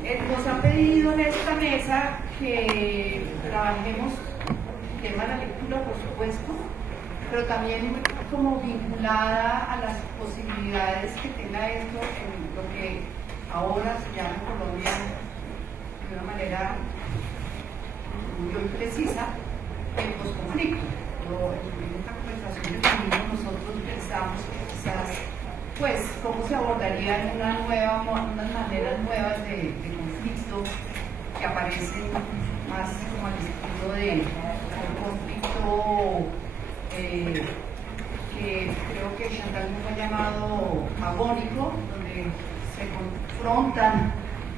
Bueno, nos han pedido en esta mesa que trabajemos el tema de la lectura, por supuesto, pero también como vinculada a las posibilidades que tenga esto en lo que ahora se llama en Colombia de una manera muy precisa, el posconflicto. En esta conversación que tuvimos nosotros pensamos que quizás, pues, cómo se abordarían unas maneras nuevas de conflicto que aparecen más como al estilo de un conflicto que creo que Chantal nos ha llamado agónico, donde se confrontan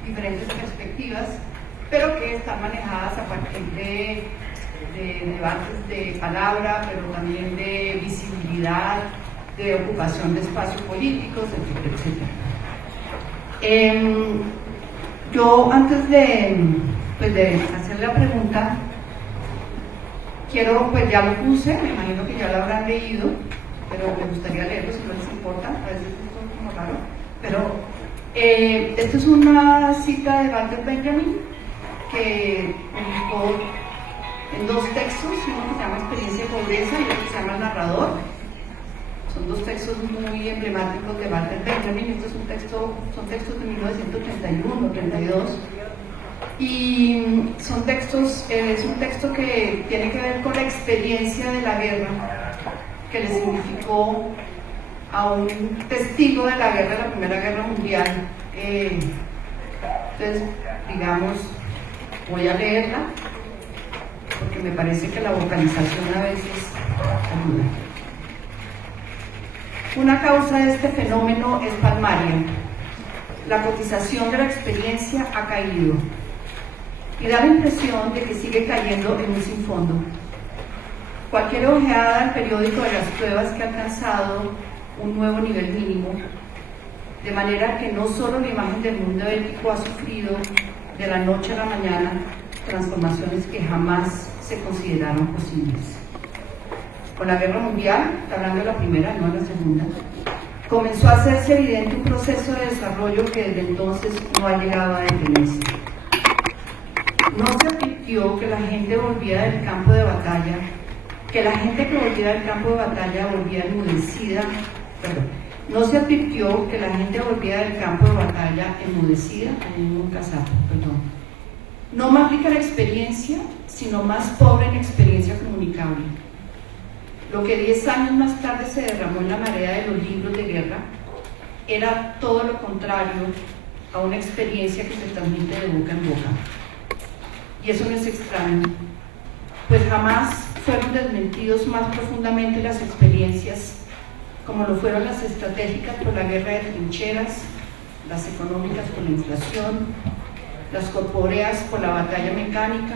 diferentes perspectivas, pero que están manejadas a partir de debates de palabra, pero también de visibilidad, de ocupación de espacios políticos, etcétera, etcétera. Yo, antes de hacer la pregunta, quiero, pues ya lo puse, me imagino que ya lo habrán leído, pero me gustaría leerlo si no les importa, a veces esto es como raro, pero esto es una cita de Walter Benjamin que publicó en dos textos, uno que se llama Experiencia de Pobreza y otro que se llama El Narrador. Son dos textos muy emblemáticos de Walter Benjamin. Estos son textos de 1931, 32, y son textos, es un texto que tiene que ver con la experiencia de la guerra que le significó a un testigo de la guerra, de la Primera Guerra Mundial. Entonces, digamos, voy a leerla porque me parece que la vocalización a veces ayuda. Una causa de este fenómeno es palmaria. La cotización de la experiencia ha caído y da la impresión de que sigue cayendo en un sinfondo. Cualquier ojeada al periódico de las pruebas que ha alcanzado un nuevo nivel mínimo, de manera que no solo la imagen del mundo ético ha sufrido de la noche a la mañana transformaciones que jamás se consideraron posibles. Con la guerra mundial, hablando de la primera, no de la segunda, comenzó a hacerse evidente un proceso de desarrollo que desde entonces no ha llegado a detenerse. No se advirtió que la gente volvía del campo de batalla, volvía enmudecida, no se advirtió que la gente volvía del campo de batalla enmudecida, no más rica en experiencia, sino más pobre en experiencia comunicable. Lo que 10 años más tarde se derramó en la marea de los libros de guerra era todo lo contrario a una experiencia que se transmite de boca en boca. Y eso no es extraño, pues jamás fueron desmentidos más profundamente las experiencias como lo fueron las estratégicas por la guerra de trincheras, las económicas por la inflación, las corpóreas por la batalla mecánica,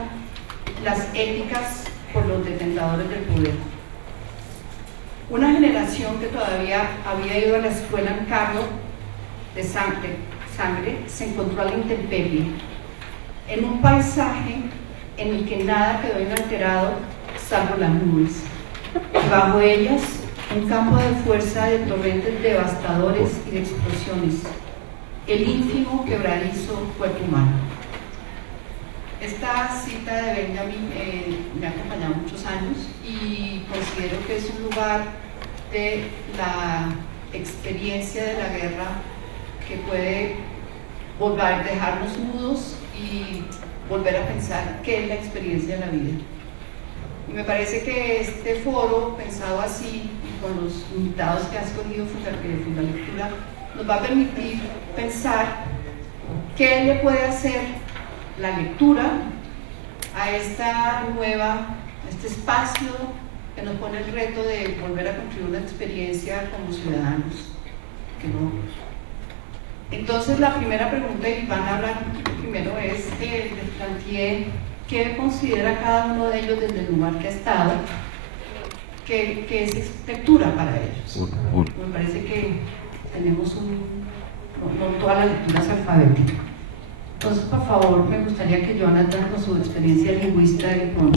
las éticas por los detentadores del poder. Una generación que todavía había ido a la escuela en carro de sangre se encontró a la intemperie, en un paisaje en el que nada quedó inalterado salvo las nubes, y bajo ellas un campo de fuerza de torrentes devastadores y de explosiones, el ínfimo quebradizo cuerpo humano. Esta cita de Benjamin me ha acompañado muchos años y considero que es un lugar de la experiencia de la guerra que puede dejarnos mudos y volver a pensar qué es la experiencia de la vida. Y me parece que este foro, pensado así, y con los invitados que ha escogido Fundalectura, nos va a permitir pensar qué le puede hacer la lectura a este espacio que nos pone el reto de volver a construir una experiencia como ciudadanos. Entonces, la primera pregunta, y van a hablar primero, es les planteé qué considera cada uno de ellos desde el lugar que ha estado, que es lectura para ellos. Me parece que tenemos no toda la lectura es alfabética. Entonces, por favor, me gustaría que Jonathan, con su experiencia lingüista y con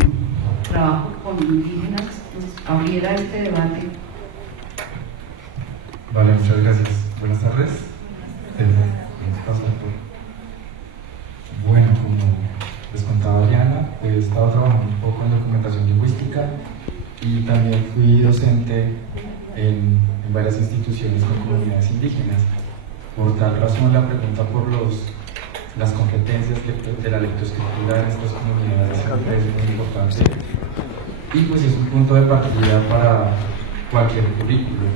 trabajo con indígenas, nos abriera este debate. Vale, muchas gracias. Buenas tardes. docente en varias instituciones con comunidades indígenas. Por tal razón, la pregunta por las competencias de la lectoescritura en estas comunidades es muy importante, y pues es un punto de partida para cualquier currículo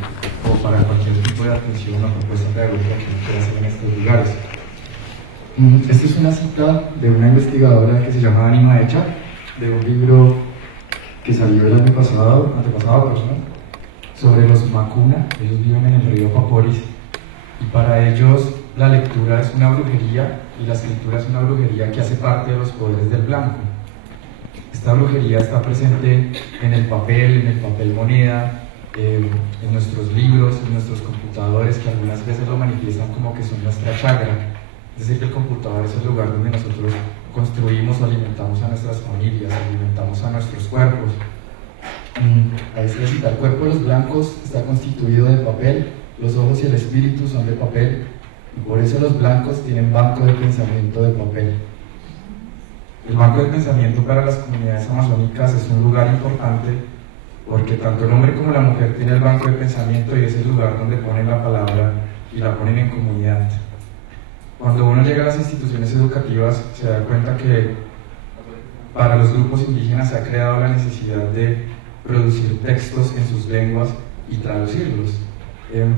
o para cualquier tipo de atención o propuesta pedagógica que uno quiera hacer en estos lugares. Esta es una cita de una investigadora que se llama Anima Echa, de un libro que salió el año pasado, antepasado, sobre los Macuna. Ellos viven en el río Paporis, y para ellos la lectura es una brujería, y la escritura es una brujería que hace parte de los poderes del blanco. Esta brujería está presente en el papel moneda, en nuestros libros, en nuestros computadores, que algunas veces lo manifiestan como que son nuestra chagra. Es decir, que el computador es el lugar donde nosotros construimos o alimentamos a nuestras familias, alimentamos a nuestros cuerpos. Ahí se cita: el cuerpo de los blancos está constituido de papel, los ojos y el espíritu son de papel, y por eso los blancos tienen banco de pensamiento de papel. El banco de pensamiento para las comunidades amazónicas es un lugar importante, porque tanto el hombre como la mujer tienen el banco de pensamiento, y es el lugar donde ponen la palabra y la ponen en comunidad. Cuando uno llega a las instituciones educativas, se da cuenta que para los grupos indígenas se ha creado la necesidad de producir textos en sus lenguas y traducirlos.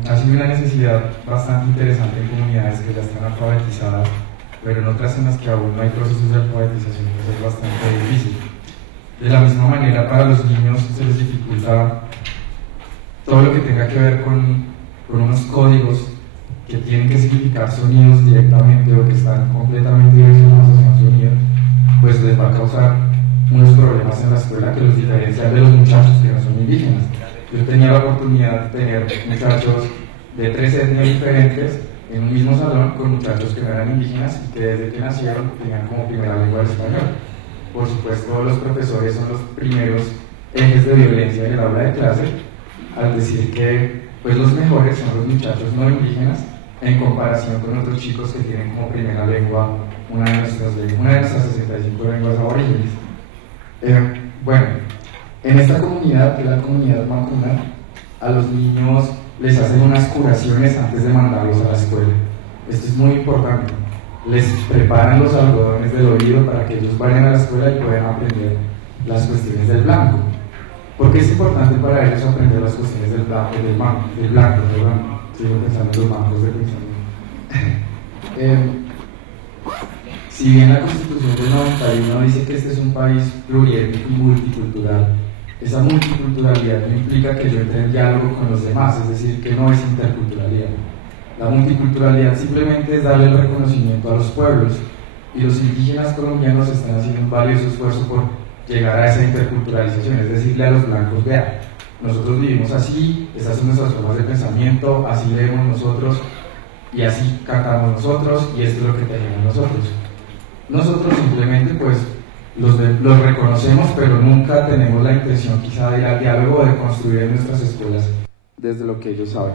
Ha sido una necesidad bastante interesante en comunidades que ya están alfabetizadas, pero en otras en las que aún no hay procesos de alfabetización, pues es bastante difícil. De la misma manera, para los niños se les dificulta todo lo que tenga que ver con unos códigos que tienen que significar sonidos directamente o que están completamente direccionados hacia un sonido, pues les va a causar unos problemas en la escuela que los diferencian de los muchachos que no son indígenas. Yo tenía la oportunidad de tener muchachos de 3 etnias diferentes en un mismo salón, con muchachos que no eran indígenas y que desde que nacieron tenían como primera lengua el español. Por supuesto, los profesores son los primeros ejes de violencia en el aula de clase, al decir que pues, los mejores son los muchachos no indígenas en comparación con otros chicos que tienen como primera lengua una de nuestras 65 lenguas aborígenes. Bueno, en esta comunidad, que es la comunidad Macuna, a los niños les hacen unas curaciones antes de mandarlos a la escuela. Esto es muy importante. Les preparan los algodones del oído para que ellos vayan a la escuela y puedan aprender las cuestiones del blanco. ¿Por qué es importante para ellos aprender las cuestiones del blanco? Sigo pensando en los bancos de pensamiento. Si bien la Constitución del 91 dice que este es un país pluriétnico y multicultural, esa multiculturalidad no implica que yo entre en diálogo con los demás, es decir, que no es interculturalidad. La multiculturalidad simplemente es darle el reconocimiento a los pueblos, y los indígenas colombianos están haciendo un valioso esfuerzo por llegar a esa interculturalización, es decirle a los blancos: vean, nosotros vivimos así, estas son nuestras formas de pensamiento, así leemos nosotros, y así cantamos nosotros, y esto es lo que tenemos nosotros. Nosotros simplemente pues los reconocemos, pero nunca tenemos la intención quizá de ir al diálogo o de construir en nuestras escuelas desde lo que ellos saben.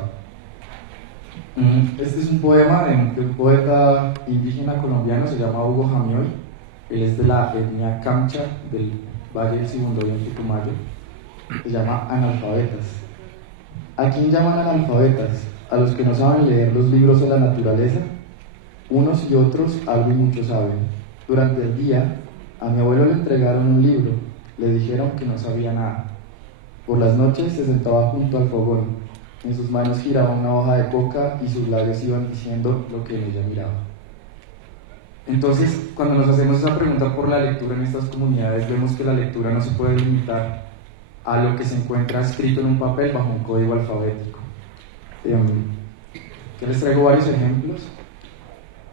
Este es un poema de un poeta indígena colombiano, se llama Hugo Jamioy. Él es de la etnia Camcha del Valle del Sibundoy en Putumayo. Se llama Analfabetas. ¿A quién llaman analfabetas? A los que no saben leer los libros de la naturaleza. Unos y otros algo y mucho saben. Durante el día, a mi abuelo le entregaron un libro. Le dijeron que no sabía nada. Por las noches se sentaba junto al fogón. En sus manos giraba una hoja de coca y sus labios iban diciendo lo que en ella miraba. Entonces, cuando nos hacemos esa pregunta por la lectura en estas comunidades, vemos que la lectura no se puede limitar a lo que se encuentra escrito en un papel bajo un código alfabético. Que les traigo varios ejemplos.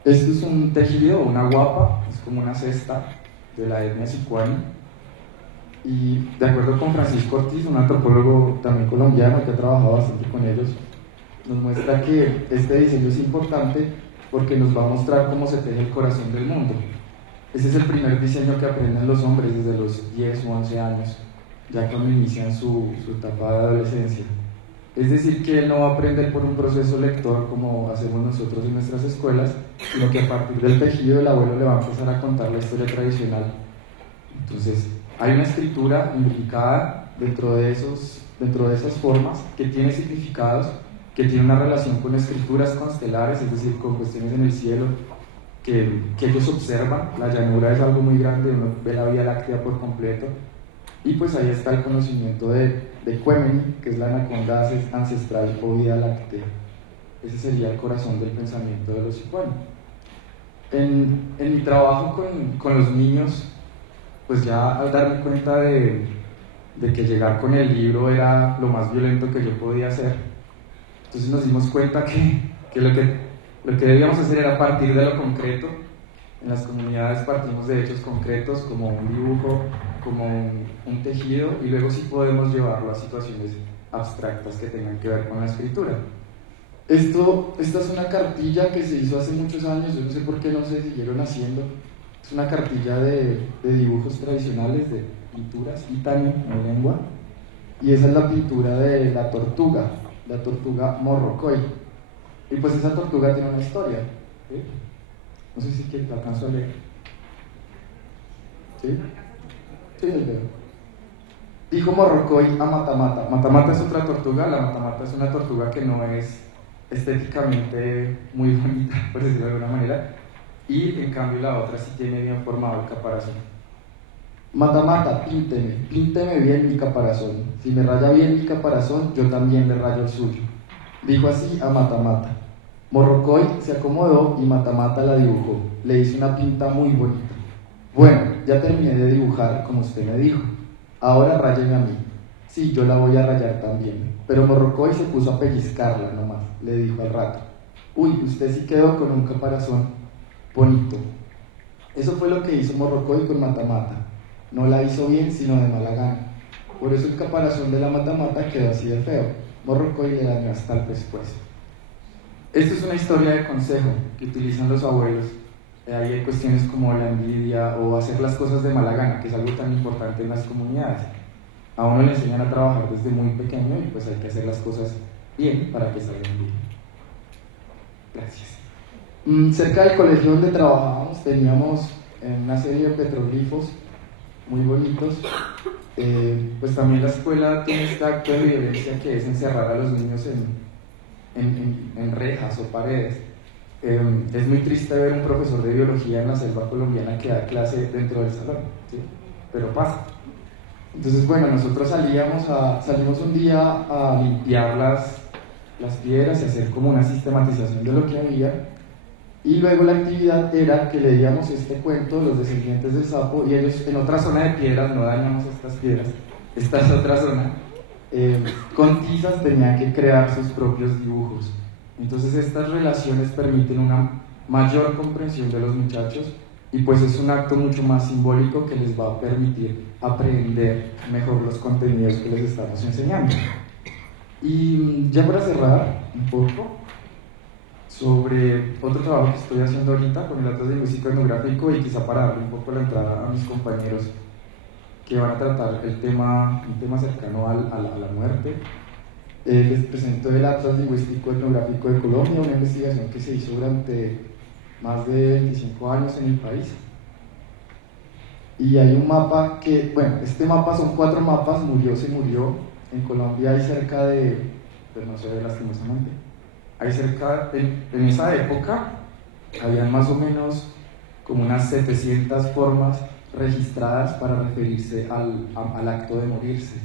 Esto es un tejido, una guapa, es como una cesta de la etnia Sicuani. Y de acuerdo con Francisco Ortiz, un antropólogo también colombiano que ha trabajado bastante con ellos, nos muestra que este diseño es importante porque nos va a mostrar cómo se teje el corazón del mundo. Ese es el primer diseño que aprenden los hombres desde los 10 o 11 años, ya cuando inician su etapa de adolescencia. Es decir, que él no va a aprender por un proceso lector como hacemos nosotros en nuestras escuelas, sino que a partir del tejido el abuelo le va a empezar a contar la historia tradicional. Entonces, hay una escritura implicada dentro de esos dentro de esas formas, que tiene significados, que tiene una relación con escrituras constelares, es decir, con cuestiones en el cielo que ellos observan. La llanura es algo muy grande, uno ve la Vía Láctea por completo, y pues ahí está el conocimiento de Cuemeni, que es la anaconda ancestral o Vía Láctea. Ese sería el corazón del pensamiento de los Sicuani. En mi trabajo con los niños, pues ya al darme cuenta de que llegar con el libro era lo más violento que yo podía hacer, entonces nos dimos cuenta que lo que debíamos hacer era partir de lo concreto. En las comunidades partimos de hechos concretos, como un dibujo, como un tejido, y luego sí podemos llevarlo a situaciones abstractas que tengan que ver con la escritura. Esta es una cartilla que se hizo hace muchos años, yo no sé por qué no se siguieron haciendo. Es una cartilla de dibujos tradicionales, de pinturas, itani en lengua, y esa es la pintura de la tortuga Morrocoy. Y pues esa tortuga tiene una historia, ¿sí? No sé si la alcanzo a leer. ¿Sí? Sí, el veo. Dijo Morrocoy a Matamata. Matamata es otra tortuga. La Matamata es una tortuga que no es estéticamente muy bonita, por decirlo de alguna manera, y en cambio la otra sí tiene bien formado el caparazón. Matamata, pínteme bien mi caparazón. Si me raya bien mi caparazón, yo también le rayo el suyo. Dijo así a Matamata. Morrocoy se acomodó y Matamata la dibujó. Le hizo una pinta muy bonita. Bueno, ya terminé de dibujar como usted me dijo. Ahora ráyeme a mí. Sí, yo la voy a rayar también. Pero Morrocoy se puso a pellizcarla nomás, le dijo al rato. Uy, usted sí quedó con un caparazón bonito. Eso fue lo que hizo Morrocoy con Matamata. No la hizo bien, sino de mala gana. Por eso el caparazón de la Matamata quedó así de feo. Morrocoy le dañó hasta el pescuezo. Esto es una historia de consejo que utilizan los abuelos. Ahí hay cuestiones como la envidia o hacer las cosas de mala gana, que es algo tan importante en las comunidades. A uno le enseñan a trabajar desde muy pequeño y pues hay que hacer las cosas bien para que salgan bien. Gracias. Cerca del colegio donde trabajábamos teníamos una serie de petroglifos muy bonitos. Pues también la escuela tiene este acto de violencia que es encerrar a los niños en rejas o paredes. Es muy triste ver un profesor de biología en la selva colombiana que da clase dentro del salón, ¿sí? Pero pasa. Entonces, bueno, nosotros salimos un día a limpiar las piedras y hacer como una sistematización de lo que había, y luego la actividad era que leíamos este cuento, Los descendientes del sapo, y ellos en otra zona de piedras, no dañamos estas piedras, esta es otra zona, con tizas tenían que crear sus propios dibujos. Entonces estas relaciones permiten una mayor comprensión de los muchachos, y pues es un acto mucho más simbólico que les va a permitir aprender mejor los contenidos que les estamos enseñando. Y ya para cerrar un poco sobre otro trabajo que estoy haciendo ahorita con el Atlas Lingüístico Etnográfico, y quizá para darle un poco la entrada a mis compañeros que van a tratar un tema cercano a la muerte. Les presento el Atlas Lingüístico Etnográfico de Colombia, una investigación que se hizo durante más de 25 años en el país. Y hay un mapa este mapa son 4 mapas, se murió. En Colombia hay cerca de, pues no sé, lastimosamente, hay cerca, en esa época, habían más o menos como unas 700 formas registradas para referirse al acto de morirse.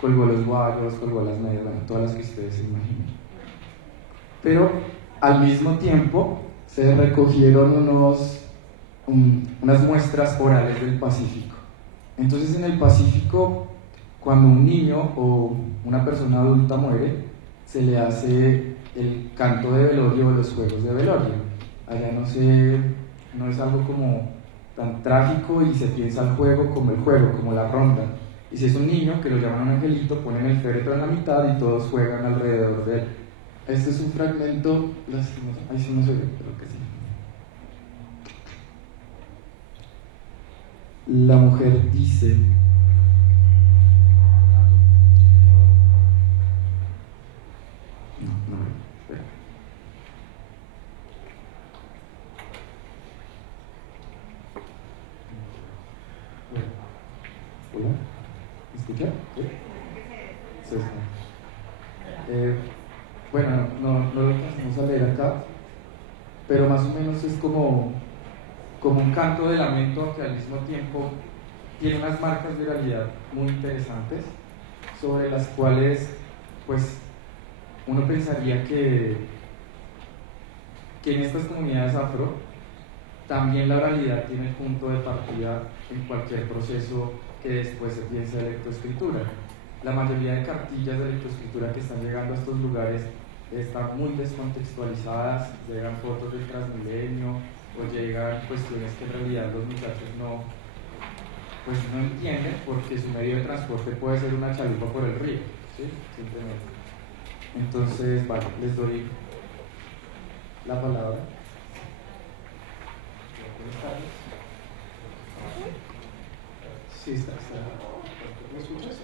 Colgó los guayos, colgó las medias, bueno, todas las que ustedes se imaginen. Pero al mismo tiempo se recogieron unas muestras orales del Pacífico. Entonces en el Pacífico, cuando un niño o una persona adulta muere, se le hace el canto de velorio o los juegos de velorio. Allá no es algo como tan trágico y se piensa el juego, como la ronda. Y si es un niño, que lo llaman un angelito, ponen el féretro en la mitad y todos juegan alrededor de él. Este es un fragmento, ahí sí no se ve, pero que sí. La mujer dice: no, espera. Hola, ¿me escucha? ¿Sí? Se leer acá, pero más o menos es como un canto de lamento que al mismo tiempo tiene unas marcas de realidad muy interesantes, sobre las cuales pues uno pensaría que en estas comunidades afro también la oralidad tiene punto de partida en cualquier proceso que después se piense de lectoescritura. La mayoría de cartillas de lectoescritura que están llegando a estos lugares están muy descontextualizadas, llegan fotos del Transmilenio o llegan cuestiones que en realidad los muchachos no entienden, porque su medio de transporte puede ser una chalupa por el río, ¿sí? Simplemente. Entonces, vale, les doy la palabra. Sí, está. ¿Me escuchas?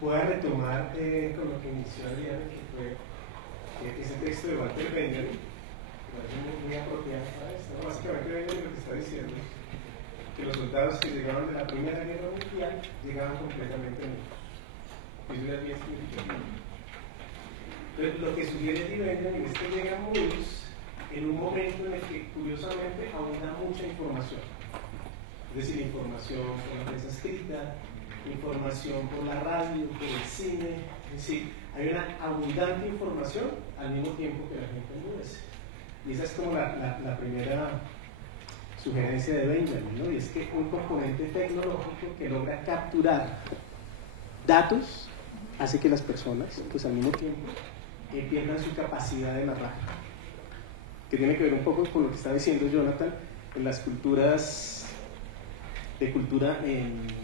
Voy a retomar con lo que inició Adriana, que fue ese texto de Walter Benjamin, que parece muy apropiado para esto. Básicamente Benjamin lo que está diciendo que los soldados que llegaban de la Primera Guerra Mundial llegaban completamente nuevos. Eso ya es bien significativo. Entonces, lo que sugiere Benjamin es que llegan mudos en un momento en el que, curiosamente, abunda mucha información. Es decir, información por la prensa escrita, información por la radio, por el cine. Es decir, hay una abundante información al mismo tiempo que la gente enmudece. Y esa es como la primera sugerencia de Benjamin, ¿no? Y es que un componente tecnológico que logra capturar datos hace que las personas, pues al mismo tiempo, pierdan su capacidad de narrar. Que tiene que ver un poco con lo que está diciendo Jonathan en las culturas de cultura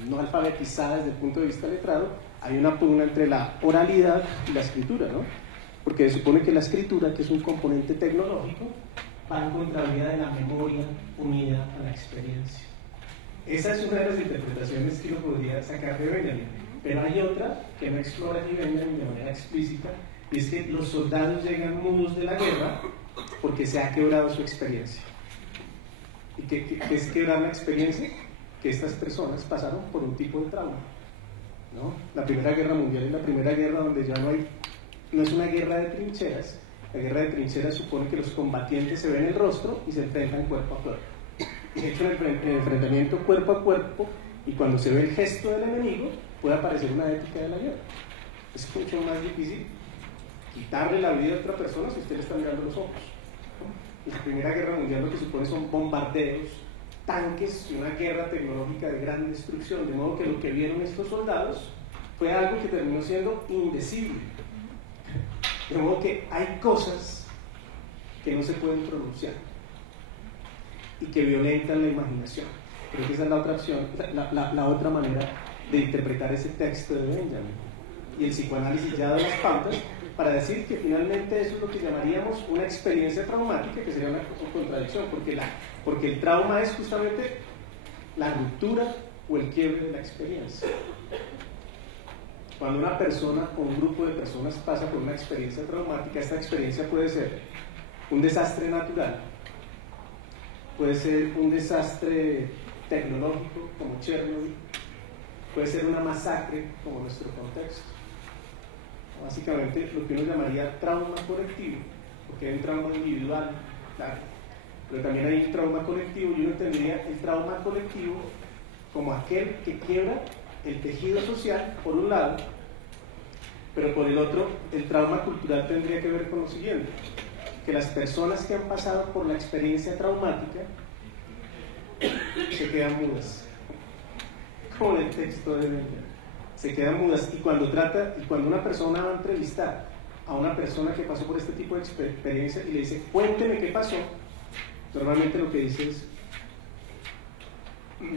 no alfabetizada desde el punto de vista letrado. Hay una pugna entre la oralidad y la escritura, ¿no? Porque se supone que la escritura, que es un componente tecnológico, va en contravía de la memoria unida a la experiencia. Esa es una de las interpretaciones que uno podría sacar de Benjamin, pero hay otra que no explora ni Benjamin de manera explícita, y es que los soldados llegan mudos de la guerra porque se ha quebrado su experiencia. ¿Y qué es quebrar la experiencia? Que estas personas pasaron por un tipo de trauma, ¿no? La Primera Guerra Mundial es la primera guerra donde ya no es una guerra de trincheras. La guerra de trincheras supone que los combatientes se ven el rostro y se enfrentan cuerpo a cuerpo. De hecho, en el enfrentamiento cuerpo a cuerpo, y cuando se ve el gesto del enemigo, puede aparecer una ética de la guerra. Es mucho más difícil quitarle la vida a otra persona si usted le está mirando los ojos. La Primera Guerra Mundial lo que supone son bombardeos, tanques y una guerra tecnológica de gran destrucción, de modo que lo que vieron estos soldados fue algo que terminó siendo indecible. De modo que hay cosas que no se pueden pronunciar y que violentan la imaginación. Creo que esa es la otra opción, la otra manera de interpretar ese texto de Benjamin. Y el psicoanálisis ya da las pautas para decir que finalmente eso es lo que llamaríamos una experiencia traumática, que sería una contradicción, porque el trauma es justamente la ruptura o el quiebre de la experiencia. Cuando una persona o un grupo de personas pasa por una experiencia traumática, esta experiencia puede ser un desastre natural, puede ser un desastre tecnológico como Chernobyl, puede ser una masacre como nuestro contexto. Básicamente lo que uno llamaría trauma colectivo, porque hay un trauma individual, claro, pero también hay un trauma colectivo, y uno tendría el trauma colectivo como aquel que quiebra el tejido social, por un lado, pero por el otro, el trauma cultural tendría que ver con lo siguiente, que las personas que han pasado por la experiencia traumática se quedan mudas, como en el texto de Benjamin. Se quedan mudas, y cuando una persona va a entrevistar a una persona que pasó por este tipo de experiencia y le dice, cuénteme qué pasó, normalmente lo que dice es,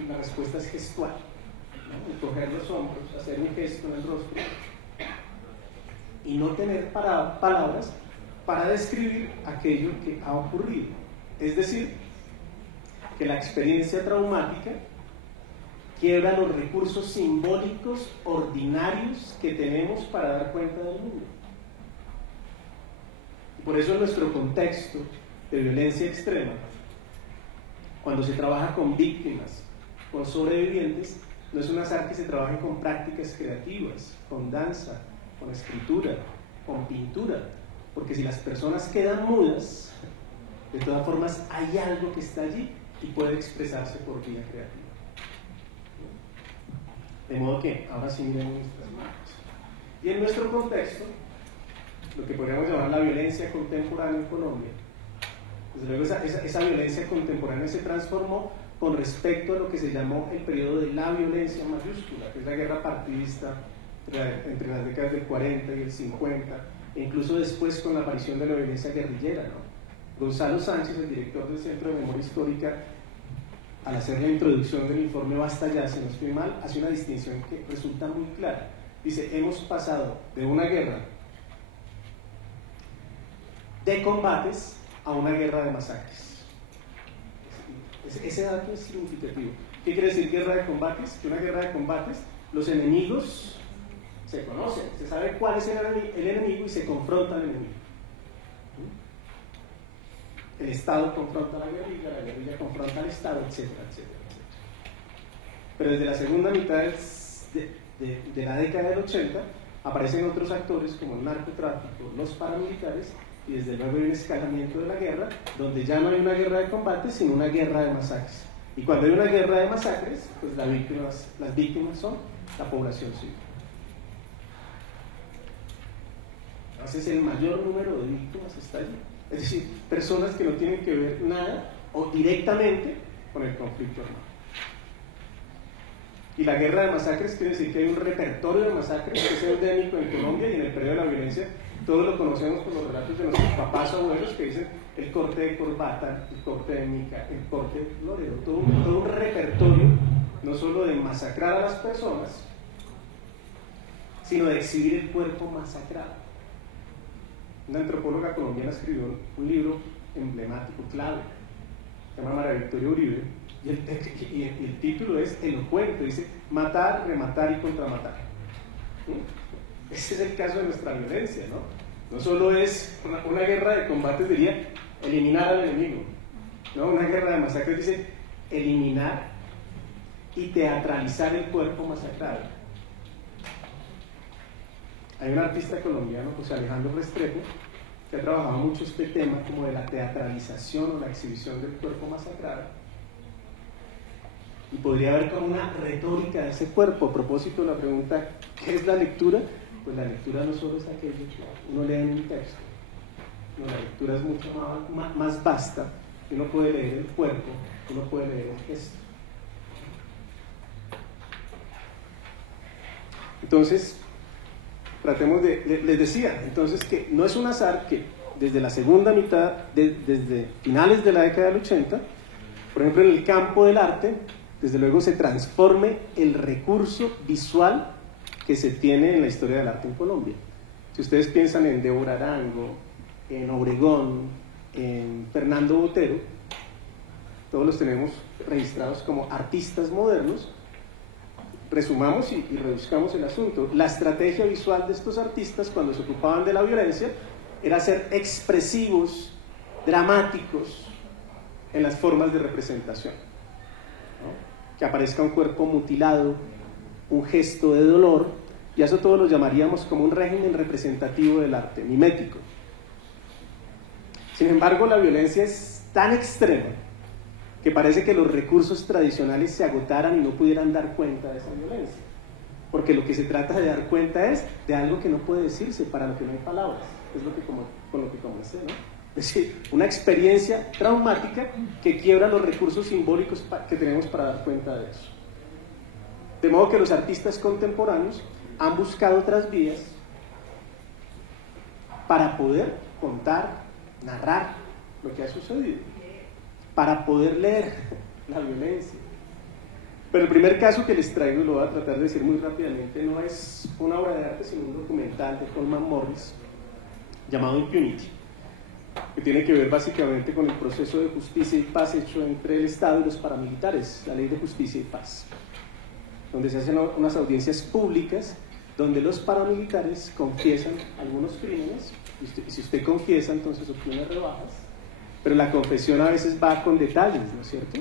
la respuesta es gestual, ¿no? Encoger los hombros, hacer un gesto en el rostro y no tener palabras para describir aquello que ha ocurrido. Es decir, que la experiencia traumática quiebra los recursos simbólicos ordinarios que tenemos para dar cuenta del mundo. Y por eso en nuestro contexto de violencia extrema, cuando se trabaja con víctimas, con sobrevivientes, no es un azar que se trabaje con prácticas creativas, con danza, con escritura, con pintura, porque si las personas quedan mudas, de todas formas hay algo que está allí y puede expresarse por vía creativa. De modo que ahora sí miremos nuestras manos. Y en nuestro contexto, lo que podríamos llamar la violencia contemporánea en Colombia, desde luego esa violencia contemporánea se transformó con respecto a lo que se llamó el periodo de la violencia mayúscula, que es la guerra partidista entre las décadas del 40 y el 50, e incluso después con la aparición de la violencia guerrillera, ¿no? Gonzalo Sánchez, el director del Centro de Memoria Histórica, al hacer la introducción del informe Basta Ya, si no estoy mal, hace una distinción que resulta muy clara. Dice, hemos pasado de una guerra de combates a una guerra de masacres. Ese dato es significativo. ¿Qué quiere decir guerra de combates? Que una guerra de combates, los enemigos se conocen, se sabe cuál es el enemigo y se confronta al enemigo. El Estado confronta a la guerrilla confronta al Estado, etcétera, etcétera, etcétera. Pero desde la segunda mitad de la década del 80 aparecen otros actores como el narcotráfico, los paramilitares, y desde luego hay un escalamiento de la guerra, donde ya no hay una guerra de combate, sino una guerra de masacres. Y cuando hay una guerra de masacres, pues las víctimas son la población civil. Entonces el mayor número de víctimas está allí. Es decir, personas que no tienen que ver nada o directamente con el conflicto armado. Y la guerra de masacres quiere decir que hay un repertorio de masacres que es endémico en Colombia, y en el periodo de la violencia todos lo conocemos por los relatos de nuestros papás o abuelos que dicen el corte de corbata, el corte de mica, el corte de florero, todo un repertorio no solo de masacrar a las personas, sino de exhibir el cuerpo masacrado. Una antropóloga colombiana escribió un libro emblemático, clave, se llama María Victoria Uribe, y el título es elocuente, dice matar, rematar y contramatar. Ese es el caso de nuestra violencia, ¿no? No solo es una guerra de combates, diría, eliminar al enemigo, ¿no? Una guerra de masacres dice eliminar y teatralizar el cuerpo masacrado. Hay un artista colombiano, José Alejandro Restrepo, que ha trabajado mucho este tema como de la teatralización o la exhibición del cuerpo masacrado, y podría haber como una retórica de ese cuerpo. A propósito de la pregunta, ¿qué es la lectura? Pues la lectura no solo es aquello que uno lee en un texto, no, la lectura es mucho más vasta. Uno puede leer el cuerpo, uno puede leer el gesto. Entonces, tratemos les decía, entonces, que no es un azar que desde la segunda mitad, desde finales de la década del 80, por ejemplo, en el campo del arte, desde luego se transforme el recurso visual que se tiene en la historia del arte en Colombia. Si ustedes piensan en Débora Arango, en Obregón, en Fernando Botero, todos los tenemos registrados como artistas modernos. Resumamos y reduzcamos el asunto. La estrategia visual de estos artistas cuando se ocupaban de la violencia era ser expresivos, dramáticos en las formas de representación, ¿no? Que aparezca un cuerpo mutilado, un gesto de dolor, y a eso todos lo llamaríamos como un régimen representativo del arte, mimético. Sin embargo, la violencia es tan extrema que parece que los recursos tradicionales se agotaran y no pudieran dar cuenta de esa violencia, porque lo que se trata de dar cuenta es de algo que no puede decirse, para lo que no hay palabras. Es con lo que comencé, ¿no? Es decir, una experiencia traumática que quiebra los recursos simbólicos que tenemos para dar cuenta de eso. De modo que los artistas contemporáneos han buscado otras vías para poder contar, narrar lo que ha sucedido, para poder leer la violencia. Pero el primer caso que les traigo, lo voy a tratar de decir muy rápidamente, no es una obra de arte, sino un documental de Coleman Morris llamado Impunity, que tiene que ver básicamente con el proceso de justicia y paz hecho entre el Estado y los paramilitares, la ley de justicia y paz, donde se hacen unas audiencias públicas donde los paramilitares confiesan algunos crímenes, y si usted confiesa, entonces obtiene rebajas, pero la confesión a veces va con detalles, ¿no es cierto?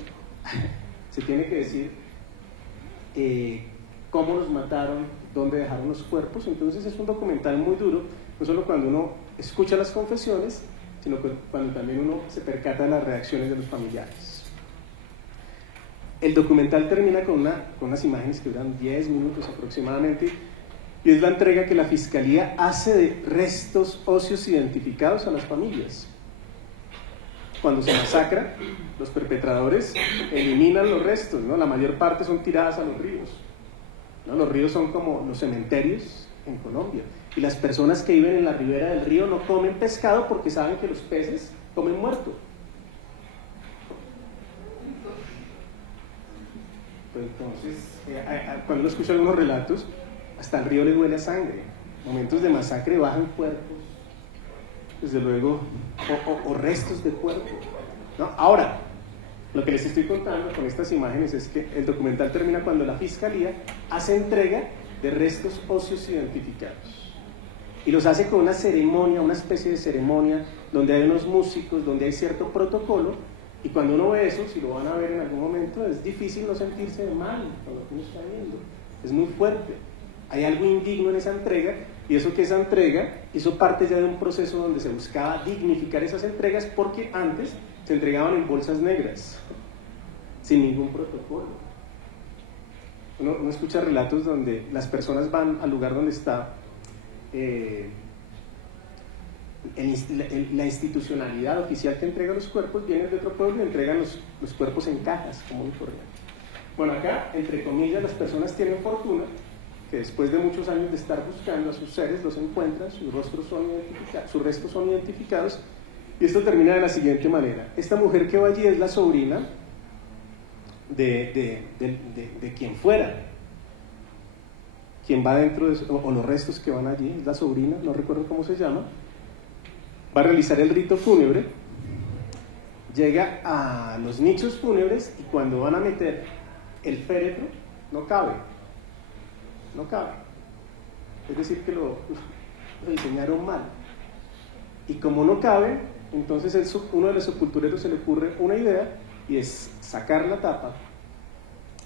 Se tiene que decir cómo los mataron, dónde dejaron los cuerpos. Entonces es un documental muy duro, no solo cuando uno escucha las confesiones, sino cuando también uno se percata de las reacciones de los familiares. El documental termina con unas imágenes que duran 10 minutos aproximadamente, y es la entrega que la Fiscalía hace de restos óseos identificados a las familias. Cuando se masacra, los perpetradores eliminan los restos, ¿no? La mayor parte son tiradas a los ríos, ¿no? Los ríos son como los cementerios en Colombia, y las personas que viven en la ribera del río no comen pescado porque saben que los peces comen muerto. Entonces, cuando uno escucha algunos relatos, hasta el río le huele a sangre. Momentos de masacre, bajan cuerpos, desde luego, o restos de cuerpo, ¿no? Ahora, lo que les estoy contando con estas imágenes es que el documental termina cuando la Fiscalía hace entrega de restos óseos identificados. Y los hace con una ceremonia, una especie de ceremonia, donde hay unos músicos, donde hay cierto protocolo. Y cuando uno ve eso, si lo van a ver en algún momento, es difícil no sentirse mal con lo que uno está viendo. Es muy fuerte. Hay algo indigno en esa entrega, y eso que esa entrega hizo parte ya de un proceso donde se buscaba dignificar esas entregas, porque antes se entregaban en bolsas negras, sin ningún protocolo. Uno escucha relatos donde las personas van al lugar donde está la institucionalidad oficial que entrega los cuerpos, vienen de otro pueblo y entregan los cuerpos en cajas, como un correo. Bueno, acá, entre comillas, las personas tienen fortuna, que después de muchos años de estar buscando a sus seres, los encuentran, sus restos son identificados, y esto termina de la siguiente manera. Esta mujer que va allí es la sobrina de quien fuera, quien va dentro de, o los restos que van allí, es la sobrina, no recuerdo cómo se llama. Va a realizar el rito fúnebre, llega a los nichos fúnebres, y cuando van a meter el féretro, no cabe. Es decir, que lo diseñaron mal. Y como no cabe, entonces uno de los sepultureros se le ocurre una idea, y es sacar la tapa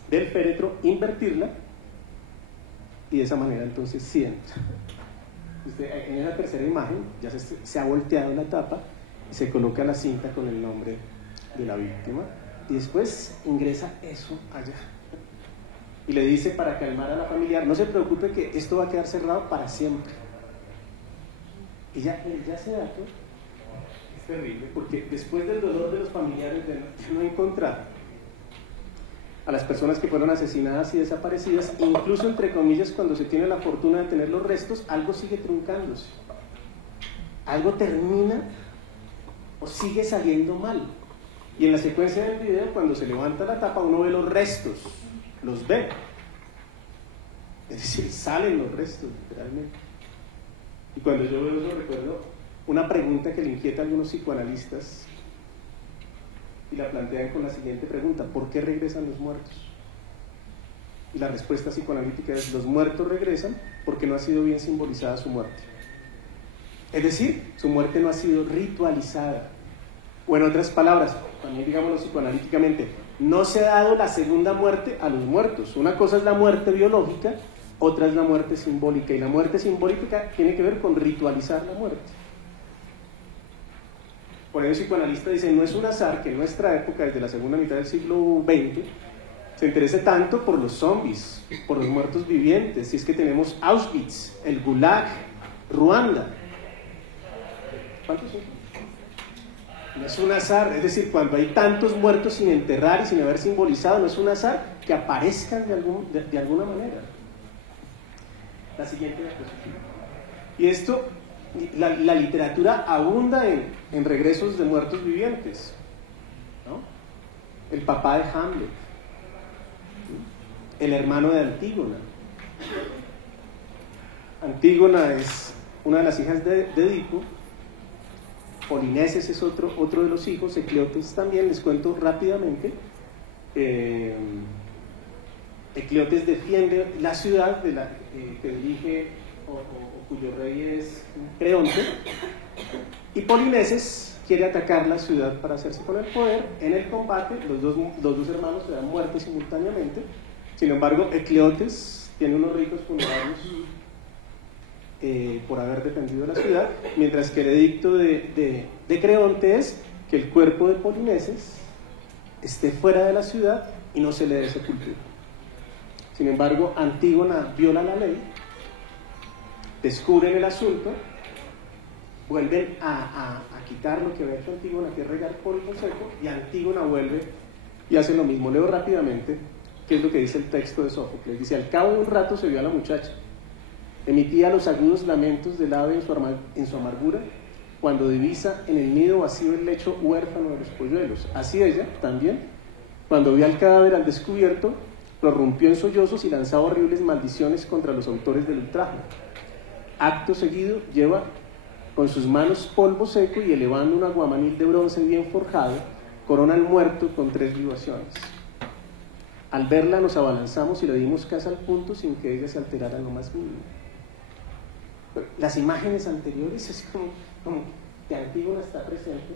del féretro, invertirla, y de esa manera entonces sí entra. En esa tercera imagen ya se ha volteado la tapa y se coloca la cinta con el nombre de la víctima, y después ingresa eso allá y le dice, para calmar a la familiar, no se preocupe que esto va a quedar cerrado para siempre. Y ya ese dato es terrible, porque después del dolor de los familiares de no encontrar a las personas que fueron asesinadas y desaparecidas, incluso entre comillas, cuando se tiene la fortuna de tener los restos, algo sigue truncándose, algo termina o sigue saliendo mal. Y en la secuencia del video, cuando se levanta la tapa, uno ve los restos, los ve, es decir, salen los restos literalmente. Y cuando yo veo eso, recuerdo una pregunta que le inquieta a algunos psicoanalistas, y la plantean con la siguiente pregunta: ¿por qué regresan los muertos? Y la respuesta psicoanalítica es: los muertos regresan porque no ha sido bien simbolizada su muerte. Es decir, su muerte no ha sido ritualizada. O en otras palabras, también digámoslo psicoanalíticamente, no se ha dado la segunda muerte a los muertos. Una cosa es la muerte biológica, otra es la muerte simbólica. Y la muerte simbólica tiene que ver con ritualizar la muerte. Por ello el psicoanalista dice: no es un azar que en nuestra época, desde la segunda mitad del siglo XX, se interese tanto por los zombies, por los muertos vivientes. Si es que tenemos Auschwitz, el Gulag, Ruanda. ¿Cuántos son? No es un azar, es decir, cuando hay tantos muertos sin enterrar y sin haber simbolizado, no es un azar que aparezcan de alguna manera. La siguiente diapositiva. Y esto, la literatura abunda en regresos de muertos vivientes, ¿no? El papá de Hamlet, el hermano de Antígona. Antígona es una de las hijas de Edipo. Polineses es otro de los hijos. Ecleotes también, les cuento rápidamente. Ecleotes defiende la ciudad que dirige o cuyo rey es Creonte, y Polineses quiere atacar la ciudad para hacerse con el poder. En el combate los dos hermanos se dan muerte simultáneamente. Sin embargo, Ecleotes tiene unos ricos funerarios por haber defendido la ciudad, mientras que el edicto de Creonte es que el cuerpo de Polineses esté fuera de la ciudad y no se le dé sepultura. Sin embargo, Antígona viola la ley, descubren el asunto, vuelven a quitar lo que había hecho Antígona, que es regar polvo seco, y Antígona vuelve y hace lo mismo. Leo rápidamente qué es lo que dice el texto de Sófocles. Dice: al cabo de un rato se vio a la muchacha, emitía los agudos lamentos del ave en su amargura, cuando divisa en el nido vacío el lecho huérfano de los polluelos. Así ella, también, cuando vio al cadáver al descubierto, prorrumpió en sollozos y lanzaba horribles maldiciones contra los autores del ultraje. Acto seguido, lleva con sus manos polvo seco y elevando un aguamanil de bronce bien forjado, corona al muerto con 3 libaciones. Al verla nos abalanzamos y le dimos casa al punto sin que ella se alterara lo más mínimo. Las imágenes anteriores es como que Antígona está presente,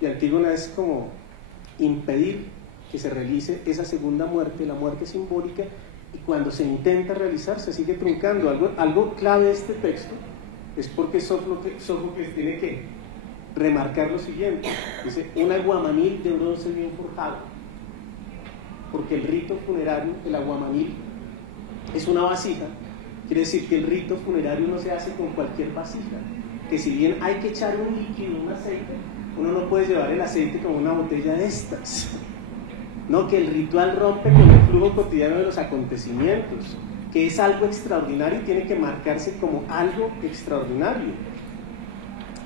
y Antígona es como impedir que se realice esa segunda muerte, la muerte simbólica, y cuando se intenta realizar se sigue truncando. Algo clave de este texto es porque Sófocles tiene que remarcar lo siguiente. Dice: un aguamanil de bronce bien forjado, porque el rito funerario, el aguamanil, es una vasija. Quiere decir que el rito funerario no se hace con cualquier vasija, que si bien hay que echar un líquido, un aceite, uno no puede llevar el aceite como una botella de estas. No, que el ritual rompe con el flujo cotidiano de los acontecimientos, que es algo extraordinario y tiene que marcarse como algo extraordinario.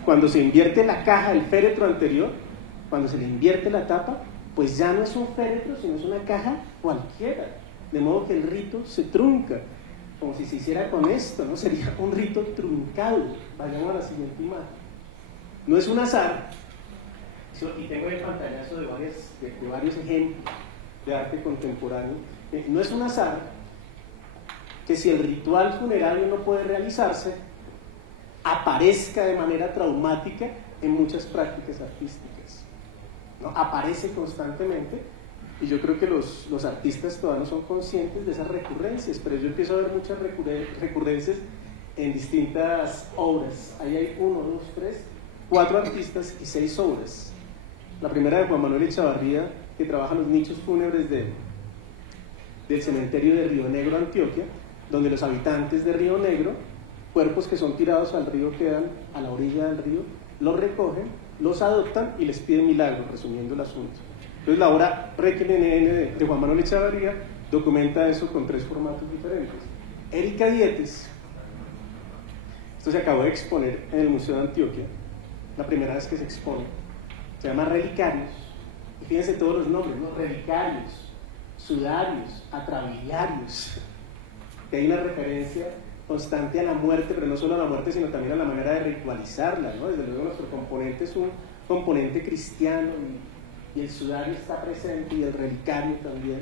Cuando se invierte la caja, el féretro anterior, cuando se le invierte la tapa, pues ya no es un féretro, sino es una caja cualquiera, de modo que el rito se trunca, como si se hiciera con esto, ¿no? Sería un rito truncado. Vayamos a la siguiente imagen. No es un azar, y tengo el pantallazo de varios ejemplos de arte contemporáneo. No es un azar que si el ritual funerario no puede realizarse, aparezca de manera traumática en muchas prácticas artísticas, ¿no? Aparece constantemente, y yo creo que los artistas todavía no son conscientes de esas recurrencias, pero yo empiezo a ver muchas recurrencias en distintas obras. Ahí hay 1, 2, 3, 4 artistas y 6 obras. La primera de Juan Manuel Echavarría, que trabaja los nichos fúnebres del cementerio de Río Negro, Antioquia, donde los habitantes de Río Negro, cuerpos que son tirados al río quedan a la orilla del río, los recogen, los adoptan y les piden milagros, resumiendo el asunto. Entonces la obra Requiem NN de Juan Manuel Echavarría documenta eso con 3 formatos diferentes. Erika Dietes, esto se acabó de exponer en el Museo de Antioquia, la primera vez que se expone, se llama Relicarios, y fíjense todos los nombres, ¿no? Relicarios, sudarios, atrabiliarios, que hay una referencia constante a la muerte, pero no solo a la muerte, sino también a la manera de ritualizarla, ¿no? Desde luego nuestro componente es un componente cristiano, y el sudario está presente, y el relicario también,